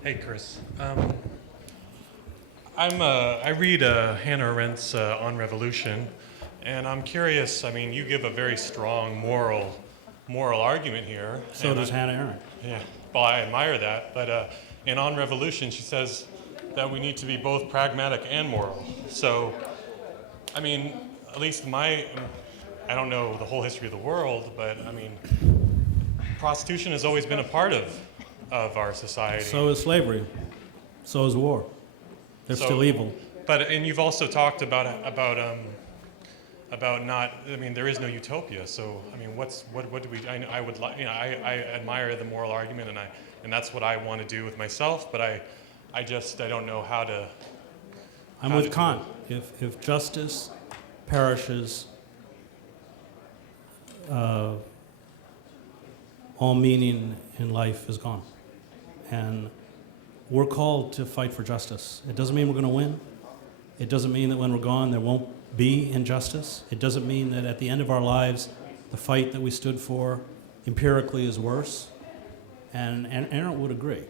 Hey, Chris. I read Hannah Arendt's On Revolution, and I'm curious. I mean, you give a very strong moral argument here. So does Hannah Arendt. Yeah, well, I admire that. But in On Revolution, she says that we need to be both pragmatic and moral. So, I mean, at least I don't know the whole history of the world, but I mean, prostitution has always been a part of our society. So is slavery. So is war. They're So- still evil. And you've also talked about not. I mean, there is no utopia. So I mean, what do we? I would like. I admire the moral argument, and that's what I want to do with myself. But I don't know how to. I'm How with did you- Kant. If justice perishes, all meaning in life is gone. And we're called to fight for justice. It doesn't mean we're going to win. It doesn't mean that when we're gone there won't be injustice. It doesn't mean that at the end of our lives the fight that we stood for empirically is worse. And Aaron would agree.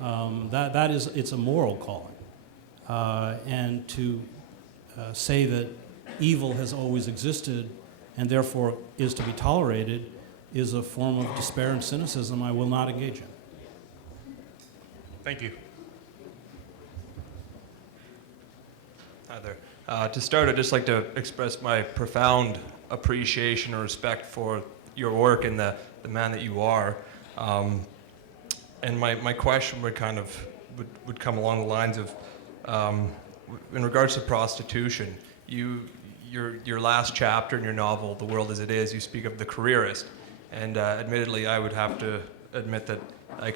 That is, it's a moral calling. And to say that evil has always existed and therefore is to be tolerated is a form of despair and cynicism I will not engage in. Thank you. Hi there. To start, I'd just like to express my profound appreciation and respect for your work and the man that you are. And my question would kind of would come along the lines of, in regards to prostitution, your last chapter in your novel, The World as It Is, you speak of the careerist. And admittedly, I would have to admit that I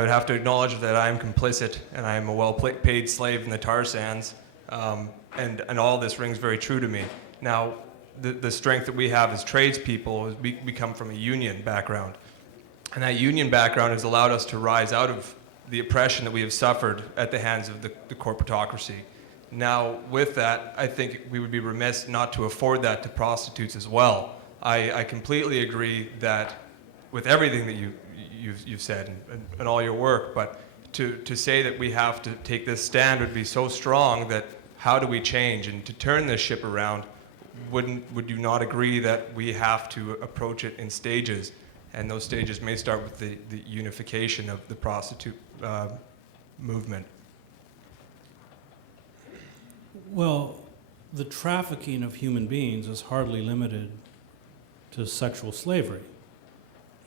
would have to acknowledge that I am complicit and I am a well-paid slave in the tar sands. And all this rings very true to me. Now, the strength that we have as tradespeople is we come from a union background. And that union background has allowed us to rise out of the oppression that we have suffered at the hands of the corporatocracy. Now, with that, I think we would be remiss not to afford that to prostitutes as well. I completely agree that with everything that you've said and all your work, but to say that we have to take this stand would be so strong that how do we change? And to turn this ship around, would you not agree that we have to approach it in stages? And those stages may start with the unification of the prostitute movement. Well, the trafficking of human beings is hardly limited to sexual slavery.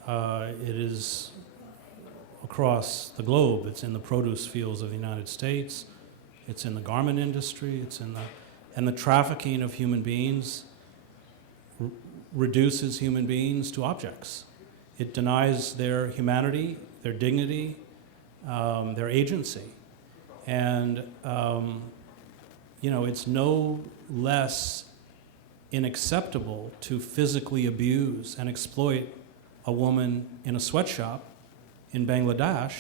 It is across the globe. It's in the produce fields of the United States. It's in the garment industry. And the trafficking of human beings reduces human beings to objects. It denies their humanity, their dignity, their agency. And, it's no less unacceptable to physically abuse and exploit a woman in a sweatshop in Bangladesh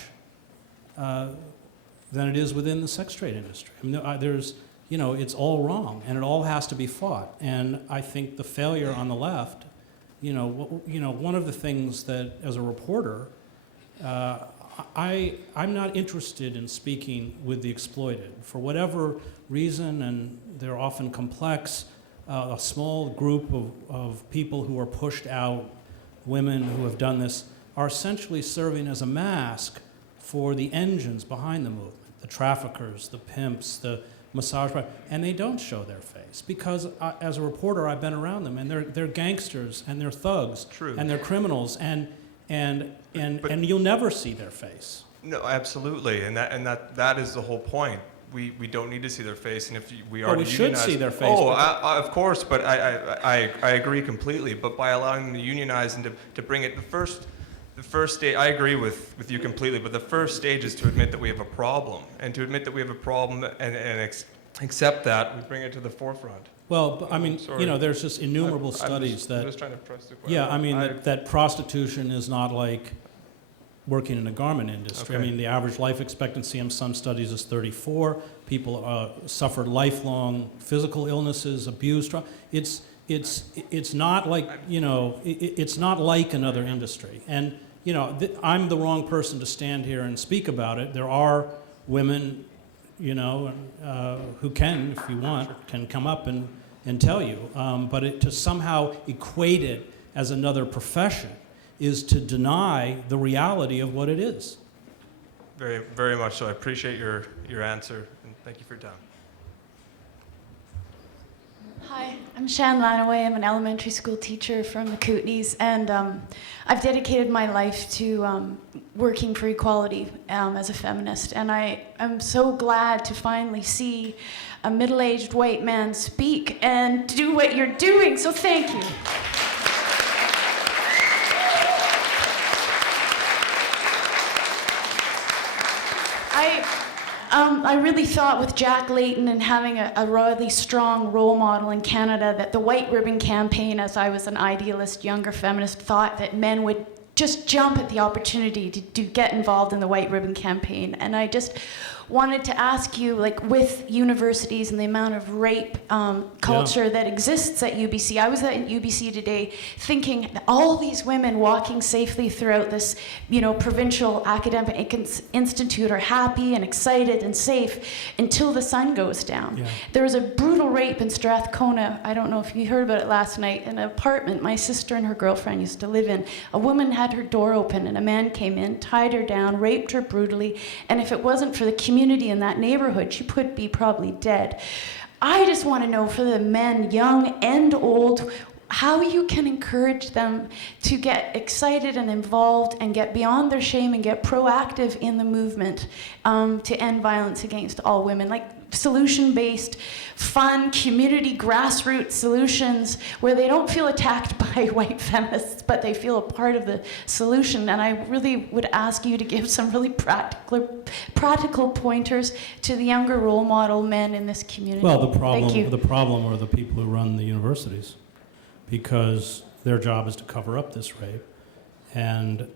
than it is within the sex trade industry. I mean, it's all wrong, and it all has to be fought. And I think the failure on the left, one of the things that, as a reporter, I'm not interested in speaking with the exploited. For whatever reason, and they're often complex, a small group of people who are pushed out, women who have done this, are essentially serving as a mask for the engines behind the movement, the traffickers, the pimps, the massage bar, and they don't show their face because as a reporter I've been around them, and they're gangsters and they're thugs. True. And they're criminals, and you'll never see their face. No, absolutely, and that is the whole point. We don't need to see their face, and if we are we should unionize- see their face, Oh, but of course, but I agree completely. But by allowing them to unionize and to bring it, the first stage, I agree with you completely. But the first stage is to admit that we have a problem, and to admit that we have a problem and accept that, we bring it to the forefront. Well, but, I mean, Sorry. there's just innumerable studies I'm that. just trying to press the question. Yeah, I mean, that prostitution is not like working in the garment industry. I Okay. mean, the average life expectancy in some studies is 34. People suffer lifelong physical illnesses, abuse. It's not like, it's not like another industry. And, I'm the wrong person to stand here and speak about it. There are women, who can, if you want, can come up and tell you. But to somehow equate it as another profession is to deny the reality of what it is. Very, very much so. I appreciate your answer, and thank you for your time. Hi, I'm Shan Lanaway. I'm an elementary school teacher from the Kootenays, and I've dedicated my life to working for equality as a feminist. And I am so glad to finally see a middle-aged white man speak and do what you're doing, so thank you. I really thought with Jack Layton and having a really strong role model in Canada that the White Ribbon Campaign, as I was an idealist younger feminist, thought that men would just jump at the opportunity to get involved in the White Ribbon Campaign. And I just wanted to ask you, like, with universities and the amount of rape culture that exists at UBC, I was at UBC today thinking that all these women walking safely throughout this, provincial academic institute are happy and excited and safe until the sun goes down. Yeah. There was a brutal rape in Strathcona, I don't know if you heard about it last night, in an apartment my sister and her girlfriend used to live in. A woman had her door open and a man came in, tied her down, raped her brutally, and if it wasn't for the community in that neighborhood, she could be probably dead. I just want to know, for the men, young and old, how you can encourage them to get excited and involved and get beyond their shame and get proactive in the movement to end violence against all women. Like solution-based, fun, community, grassroots solutions where they don't feel attacked by white feminists, but they feel a part of the solution. And I really would ask you to give some really practical pointers to the younger role model men in this community. Well, the Thank you. problem are the people who run the universities, because their job is to cover up this rape and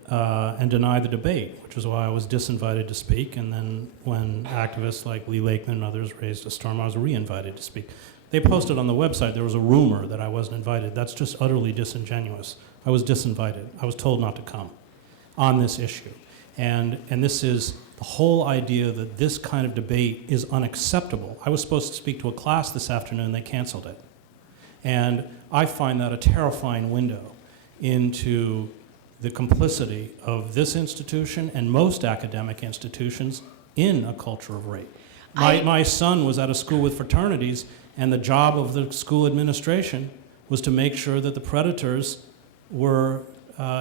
deny the debate, which is why I was disinvited to speak. And then when activists like Lee Lakeman and others raised a storm, I was re-invited to speak. They posted on the website there was a rumor that I wasn't invited. That's just utterly disingenuous. I was disinvited. I was told not to come on this issue. And this is the whole idea that this kind of debate is unacceptable. I was supposed to speak to a class this afternoon. They canceled it. And I find that a terrifying window into the complicity of this institution and most academic institutions in a culture of rape. My son was at a school with fraternities, and the job of the school administration was to make sure that the predators were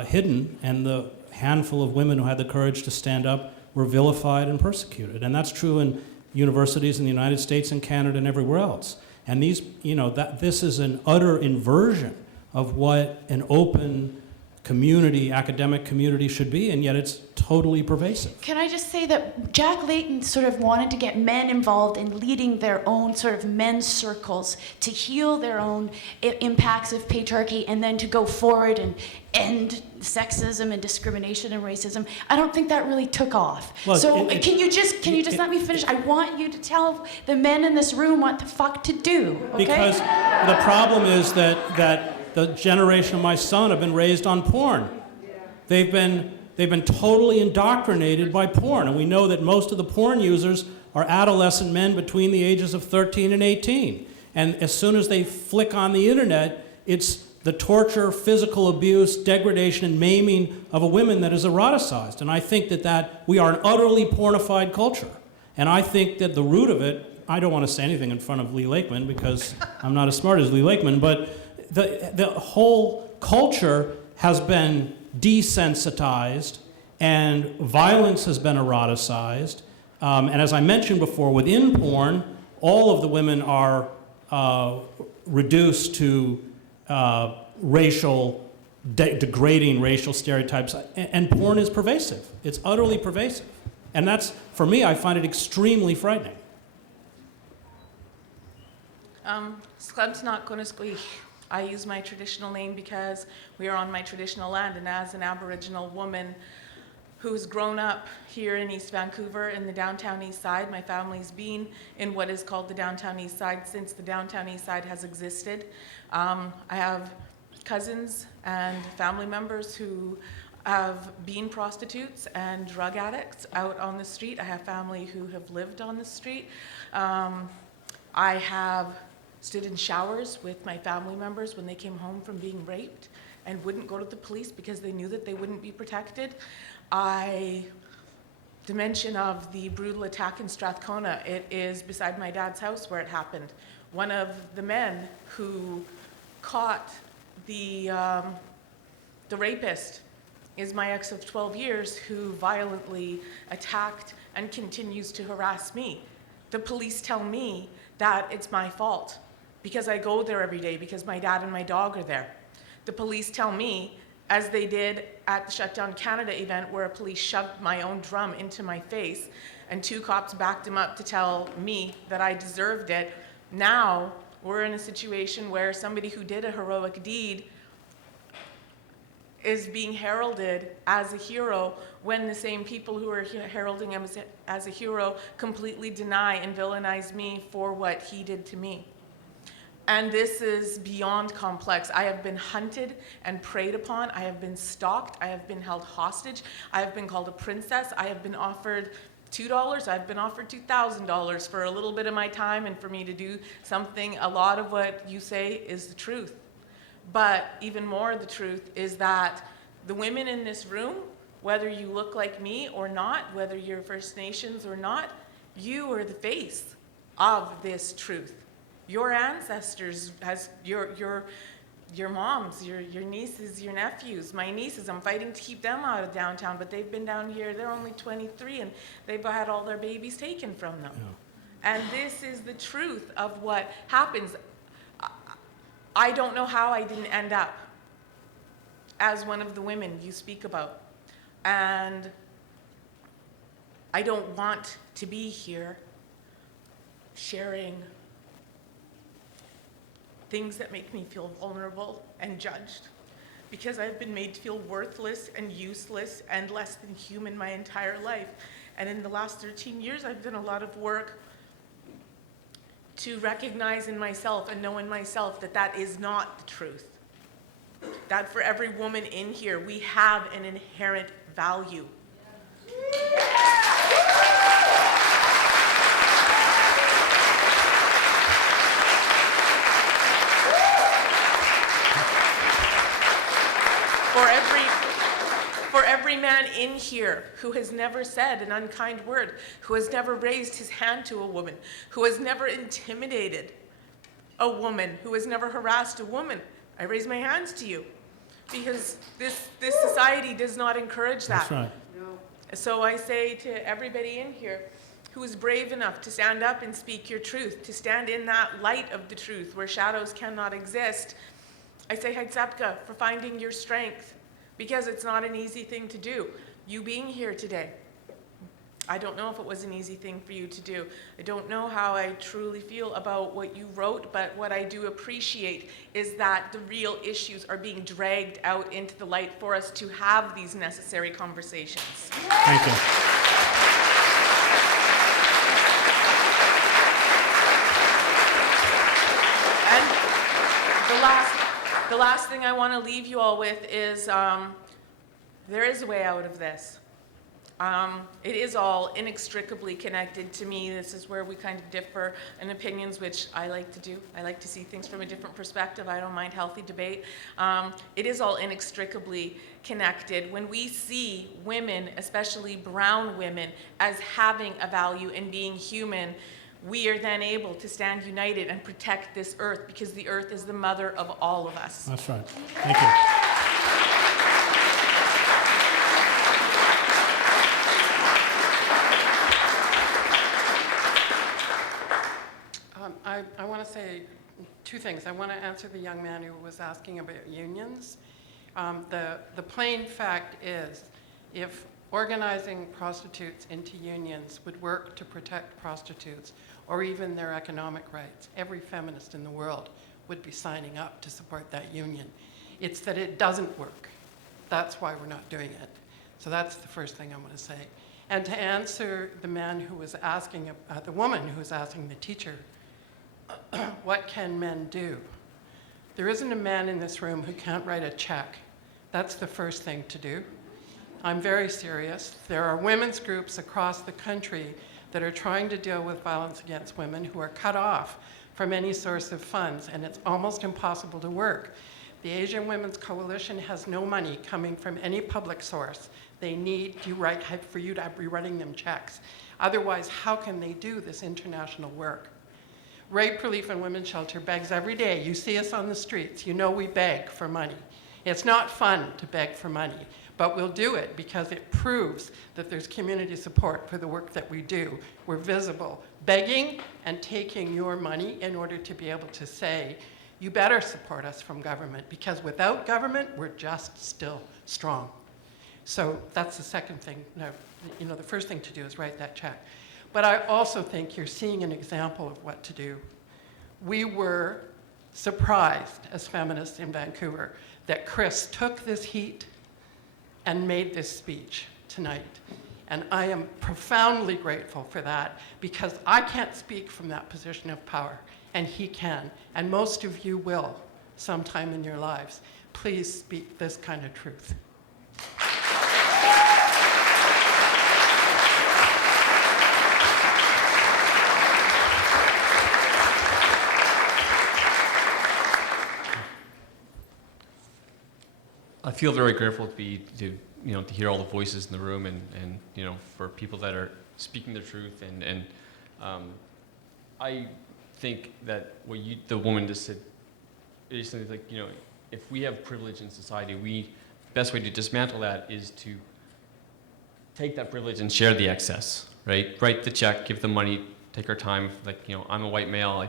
hidden, and the handful of women who had the courage to stand up were vilified and persecuted. And that's true in universities in the United States and Canada and everywhere else. And these, this is an utter inversion of what an open community, academic community should be, and yet it's totally pervasive. Can I just say that Jack Layton sort of wanted to get men involved in leading their own sort of men's circles to heal their own impacts of patriarchy and then to go forward and end sexism and discrimination and racism. I don't think that really took off. Well, can you just let me finish? I want you to tell the men in this room what the fuck to do, okay? Because the problem is that the generation of my son have been raised on porn. They've been totally indoctrinated by porn, and we know that most of the porn users are adolescent men between the ages of 13 and 18. And as soon as they flick on the internet, it's the torture, physical abuse, degradation, and maiming of a woman that is eroticized. And I think that we are an utterly pornified culture. And I think that the root of it, I don't want to say anything in front of Lee Lakeman because I'm not as smart as Lee Lakeman, but the whole culture has been desensitized and violence has been eroticized. And as I mentioned before, within porn, all of the women are reduced to degrading racial stereotypes. And porn is pervasive. It's utterly pervasive. And that's, for me, I find it extremely frightening. I use my traditional name because we are on my traditional land, and as an Aboriginal woman who's grown up here in East Vancouver in the downtown East Side, my family's been in what is called the downtown East Side since the downtown East Side has existed. I have cousins and family members who have been prostitutes and drug addicts out on the street. I have family who have lived on the street. I have stood in showers with my family members when they came home from being raped and wouldn't go to the police because they knew that they wouldn't be protected. To mention of the brutal attack in Strathcona, it is beside my dad's house where it happened. One of the men who caught the rapist is my ex of 12 years who violently attacked and continues to harass me. The police tell me that it's my fault because I go there every day because my dad and my dog are there. The police tell me, as they did at the Shutdown Canada event where a police shoved my own drum into my face and 2 cops backed him up to tell me that I deserved it. Now we're in a situation where somebody who did a heroic deed is being heralded as a hero when the same people who are heralding him as a hero completely deny and villainize me for what he did to me. And this is beyond complex. I have been hunted and preyed upon. I have been stalked. I have been held hostage. I have been called a princess. I have been offered $2. I've been offered $2,000 for a little bit of my time and for me to do something. A lot of what you say is the truth. But even more the truth is that the women in this room, whether you look like me or not, whether you're First Nations or not, you are the face of this truth. Your ancestors, your moms, your nieces, your nephews, my nieces, I'm fighting to keep them out of downtown, but they've been down here, they're only 23 and they've had all their babies taken from them. Yeah. And this is the truth of what happens. I don't know how I didn't end up as one of the women you speak about. And I don't want to be here sharing things that make me feel vulnerable and judged, because I've been made to feel worthless and useless and less than human my entire life. And in the last 13 years, I've done a lot of work to recognize in myself and know in myself that that is not the truth. That for every woman in here, we have an inherent value. For every man in here who has never said an unkind word, who has never raised his hand to a woman, who has never intimidated a woman, who has never harassed a woman, I raise my hands to you, because this society does not encourage that. That's right. So I say to everybody in here who is brave enough to stand up and speak your truth, to stand in that light of the truth where shadows cannot exist, I say Hatzapka for finding your strength, because it's not an easy thing to do. You being here today, I don't know if it was an easy thing for you to do. I don't know how I truly feel about what you wrote, but what I do appreciate is that the real issues are being dragged out into the light for us to have these necessary conversations. Thank you. And the last thing I want to leave you all with is there is a way out of this. It is all inextricably connected to me. This is where we kind of differ in opinions, which I like to do. I like to see things from a different perspective. I don't mind healthy debate. It is all inextricably connected. When we see women, especially brown women, as having a value and being human, we are then able to stand united and protect this earth, because the earth is the mother of all of us. That's right. Thank you. I want to say 2 things. I want to answer the young man who was asking about unions. The plain fact is, if organizing prostitutes into unions would work to protect prostitutes or even their economic rights, every feminist in the world would be signing up to support that union. It's that it doesn't work. That's why we're not doing it. So that's the first thing I want to say. And to answer the man who was asking, the woman who was asking the teacher, what can men do? There isn't a man in this room who can't write a check. That's the first thing to do. I'm very serious. There are women's groups across the country that are trying to deal with violence against women who are cut off from any source of funds, and it's almost impossible to work. The Asian Women's Coalition has no money coming from any public source. They need for you to be writing them checks. Otherwise, how can they do this international work? Rape Relief and Women's Shelter begs every day. You see us on the streets. You know we beg for money. It's not fun to beg for money, but we'll do it because it proves that there's community support for the work that we do. We're visible, begging and taking your money in order to be able to say, you better support us from government, because without government, we're just still strong. So that's the second thing. Now, you know, the first thing to do is write that check. But I also think you're seeing an example of what to do. We were surprised as feminists in Vancouver that Chris took this heat and made this speech tonight. And I am profoundly grateful for that, because I can't speak from that position of power, and he can. And most of you will sometime in your lives. Please speak this kind of truth. I feel very grateful to hear all the voices in the room, and for people that are speaking the truth, and I think that what the woman just said is something like, if we have privilege in society, the best way to dismantle that is to take that privilege and share the excess, right? Write the check, give the money, take our time. Like, I'm a white male,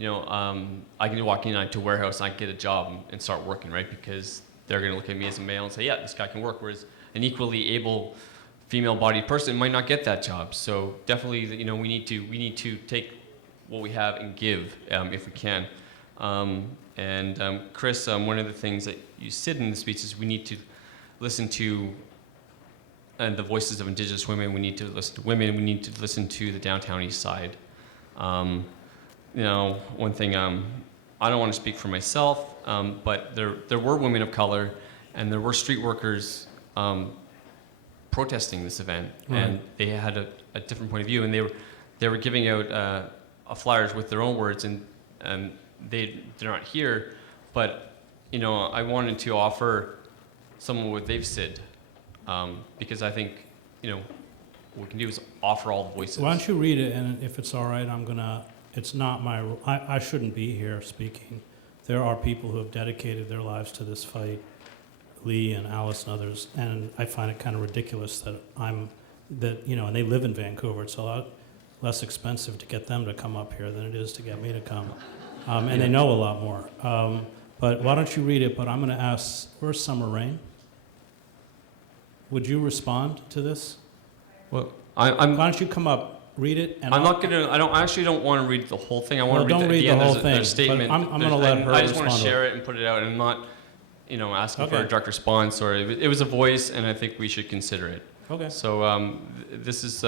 I can walk in to a warehouse and I can get a job and start working, right? Because they're going to look at me as a male and say, yeah, this guy can work, whereas an equally able female-bodied person might not get that job. So definitely, we need to take what we have and give if we can. Chris, one of the things that you said in the speech is we need to listen to the voices of Indigenous women. We need to listen to women. We need to listen to the downtown east side. One thing, I don't want to speak for myself, but there were women of color, and there were street workers protesting this event, right. And they had a different point of view, and they were giving out flyers with their own words, and they're not here, but I wanted to offer some of what they've said, because I think what we can do is offer all the voices. Why don't you read it, and if it's all right, it's not my, I shouldn't be here speaking. There are people who have dedicated their lives to this fight, Lee and Alice and others, and I find it kind of ridiculous that and they live in Vancouver. It's a lot less expensive to get them to come up here than it is to get me to come. And they know a lot more. But why don't you read it? But I'm going to ask, where's Summer Rain? Would you respond to this? Well, why don't you come up? Read it. And I actually don't want to read the whole thing. I want to read the end. Whole thing. There's a statement. I'm going to let her I just want to respond share it and put it out, and I'm not, asking for a direct response. Or it was a voice, and I think we should consider it. Okay. So this is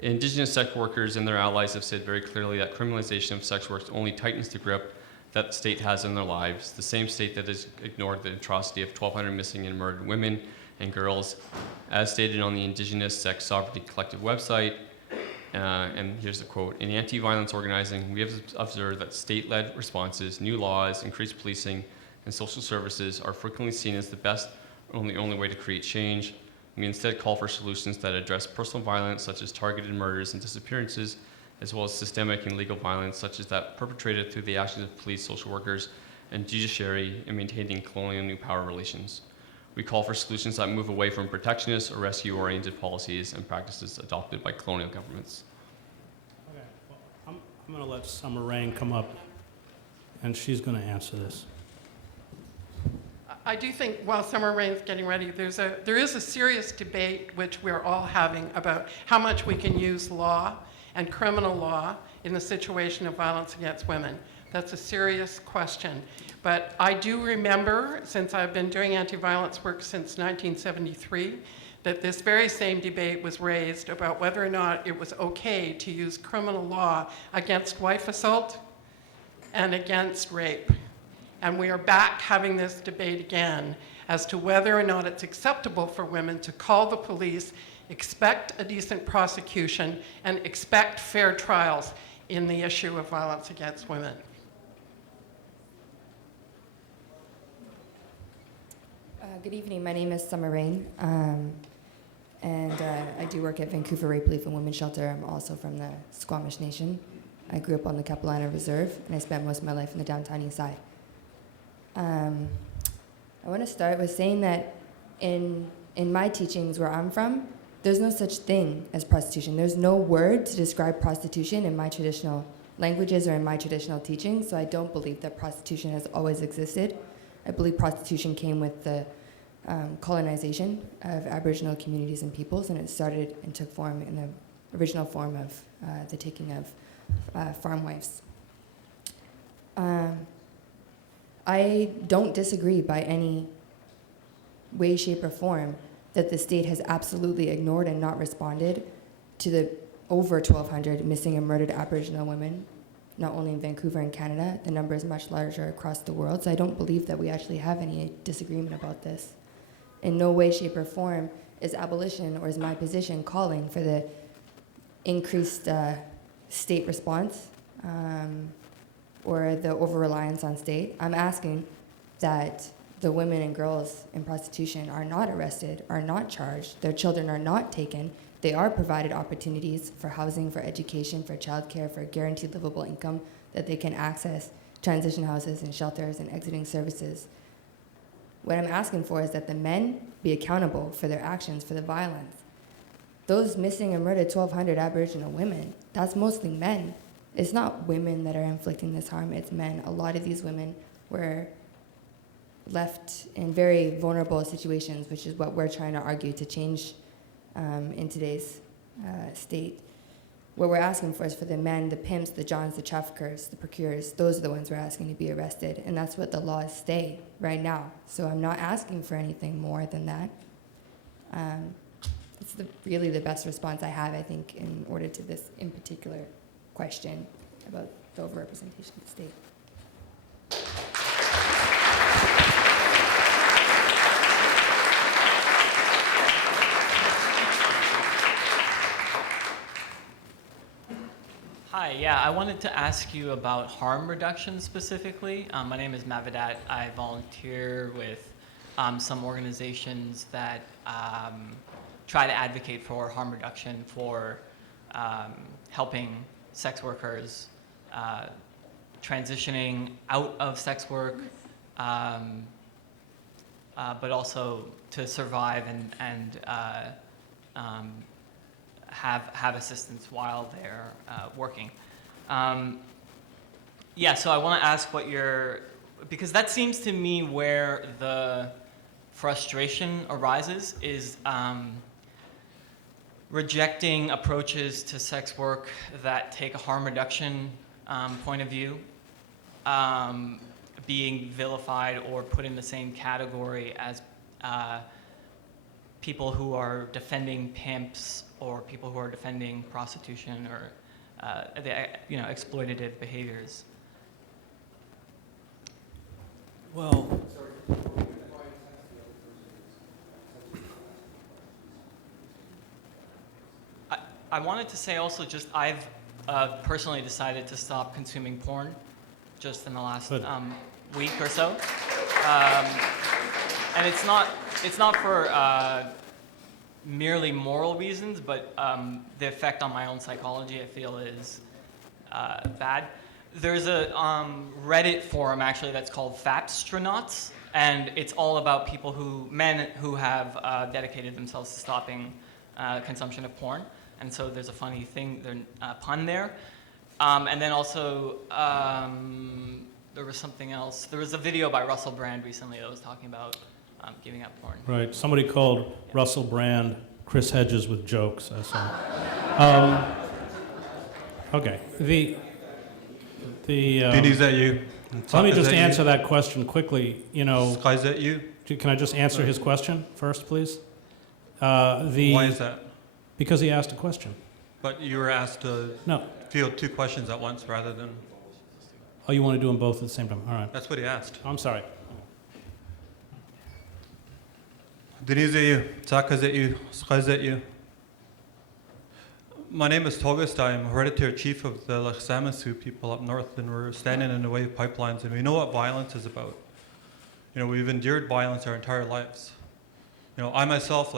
Indigenous sex workers and their allies have said very clearly that criminalization of sex work only tightens the grip that the state has in their lives. The same state that has ignored the atrocity of 1,200 missing and murdered women and girls, as stated on the Indigenous Sex Sovereignty Collective website. And here's the quote: in anti-violence organizing, we have observed that state-led responses, new laws, increased policing, and social services are frequently seen as the best or the only way to create change. We instead call for solutions that address personal violence, such as targeted murders and disappearances, as well as systemic and legal violence, such as that perpetrated through the actions of police, social workers, and judiciary in maintaining colonial new power relations. We call for solutions that move away from protectionist or rescue-oriented policies and practices adopted by colonial governments. Okay, well, I'm going to let Summer Rain come up, and she's going to answer this. I do think while Summer Rain's getting ready, there is a serious debate which we're all having about how much we can use law and criminal law in the situation of violence against women. That's a serious question. But I do remember, since I've been doing anti-violence work since 1973, that this very same debate was raised about whether or not it was okay to use criminal law against wife assault and against rape. And we are back having this debate again as to whether or not it's acceptable for women to call the police, expect a decent prosecution, and expect fair trials in the issue of violence against women. Good evening. My name is Summer Rain, and I do work at Vancouver Rape Relief and Women's Shelter. I'm also from the Squamish Nation. I grew up on the Capilano Reserve, and I spent most of my life in the downtown east side. I want to start with saying that in my teachings where I'm from, there's no such thing as prostitution. There's no word to describe prostitution in my traditional languages or in my traditional teachings, so I don't believe that prostitution has always existed. I believe prostitution came with the colonization of Aboriginal communities and peoples, and it started and took form in the original form of the taking of farm wives. I don't disagree by any way, shape, or form that the state has absolutely ignored and not responded to the over 1,200 missing and murdered Aboriginal women, not only in Vancouver and Canada. The number is much larger across the world, so I don't believe that we actually have any disagreement about this. In no way, shape, or form is abolition or is my position calling for the increased state response or the over-reliance on state. I'm asking that the women and girls in prostitution are not arrested, are not charged, their children are not taken, they are provided opportunities for housing, for education, for childcare, for guaranteed livable income, that they can access transition houses and shelters and exiting services. What I'm asking for is that the men be accountable for their actions, for the violence. Those missing and murdered 1,200 Aboriginal women, that's mostly men. It's not women that are inflicting this harm, it's men. A lot of these women were left in very vulnerable situations, which is what we're trying to argue to change in today's state. What we're asking for is for the men, the pimps, the johns, the traffickers, the procurers, those are the ones we're asking to be arrested, and that's what the laws say right now. So I'm not asking for anything more than that. It's really the best response I have, I think, in order to this in particular question about the overrepresentation of the state. Hi, yeah, I wanted to ask you about harm reduction specifically. My name is Mavadat. I volunteer with some organizations that try to advocate for harm reduction, for helping sex workers transitioning out of sex work, but also to survive and have assistance while they're working. Yeah, so I want to ask what because that seems to me where the frustration arises is rejecting approaches to sex work that take a harm reduction point of view, being vilified or put in the same category as people who are defending pimps or people who are defending prostitution or exploitative behaviors. Well, I wanted to say also just I've personally decided to stop consuming porn just in the last week or so. And it's not for merely moral reasons, but the effect on my own psychology I feel is bad. There's a Reddit forum actually that's called Fapstronauts, and it's all about men who have dedicated themselves to stopping consumption of porn. And so there's a funny pun there. And then also there was something else. There was a video by Russell Brand recently that was talking about giving up porn. right, somebody called Russell Brand Chris Hedges with jokes, I saw. Okay, Is that you? let me just answer that question quickly. Is that you? Can I just answer his question first, please? Why is that? Because he asked a question. But you were asked to field two questions at once rather than... Oh, you want to do them both at the same time? All right. That's what he asked. I'm sorry. My name is Togust. I'm hereditary chief of the Laksamasu people up north, and we're standing in the way of pipelines, and we know what violence is about. We've endured violence our entire lives. I myself,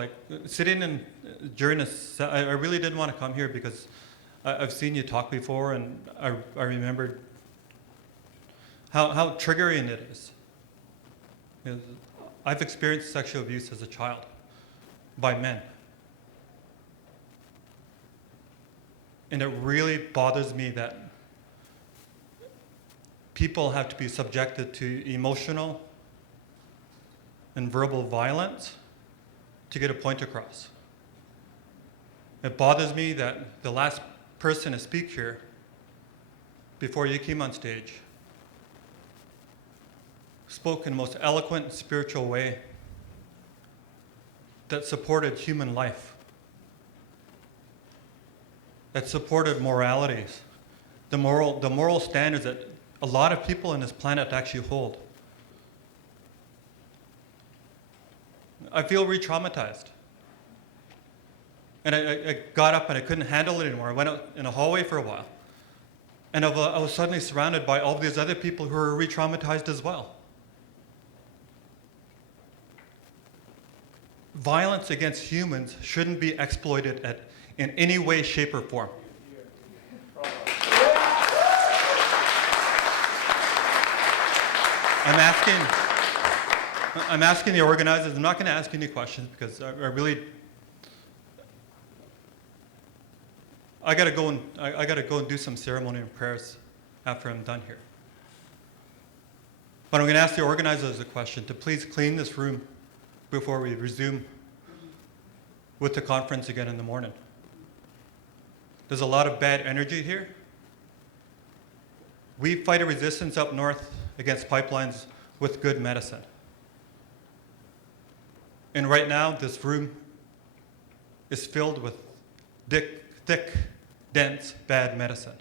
sitting in during I really didn't want to come here because I've seen you talk before, and I remembered how triggering it is. You know, I've experienced sexual abuse as a child by men. And it really bothers me that people have to be subjected to emotional and verbal violence to get a point across. It bothers me that the last person to speak here before you came on stage spoke in the most eloquent, spiritual way that supported human life, that supported moralities, the moral standards that a lot of people on this planet actually hold. I feel re-traumatized. And I got up and I couldn't handle it anymore. I went out in a hallway for a while. And I was suddenly surrounded by all these other people who were re-traumatized as well. Violence against humans shouldn't be exploited in any way, shape, or form. I'm asking the organizers, I'm not going to ask any questions because I got to go and do some ceremony and prayers after I'm done here. But I'm going to ask the organizers a question to please clean this room before we resume with the conference again in the morning. There's a lot of bad energy here. We fight a resistance up north against pipelines with good medicine. And right now, this room is filled with thick, dense, bad medicine.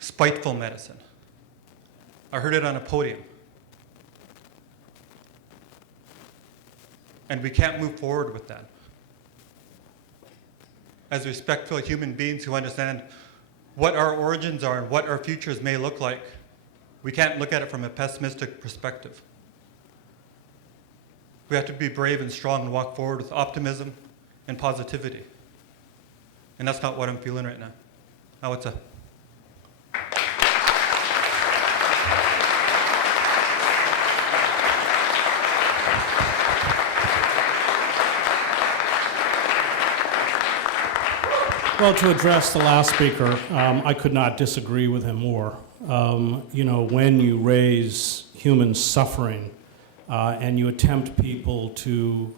Spiteful medicine. I heard it on a podium. And we can't move forward with that. As respectful human beings who understand what our origins are and what our futures may look like, we can't look at it from a pessimistic perspective. We have to be brave and strong and walk forward with optimism and positivity. And that's not what I'm feeling right now. Now it's a Well, to address the last speaker, I could not disagree with him more. When you raise human suffering and you attempt people to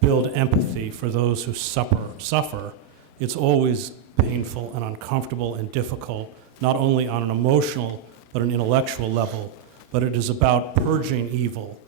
build empathy for those who suffer, it's always painful and uncomfortable and difficult, not only on an emotional but an intellectual level, but it is about purging evil.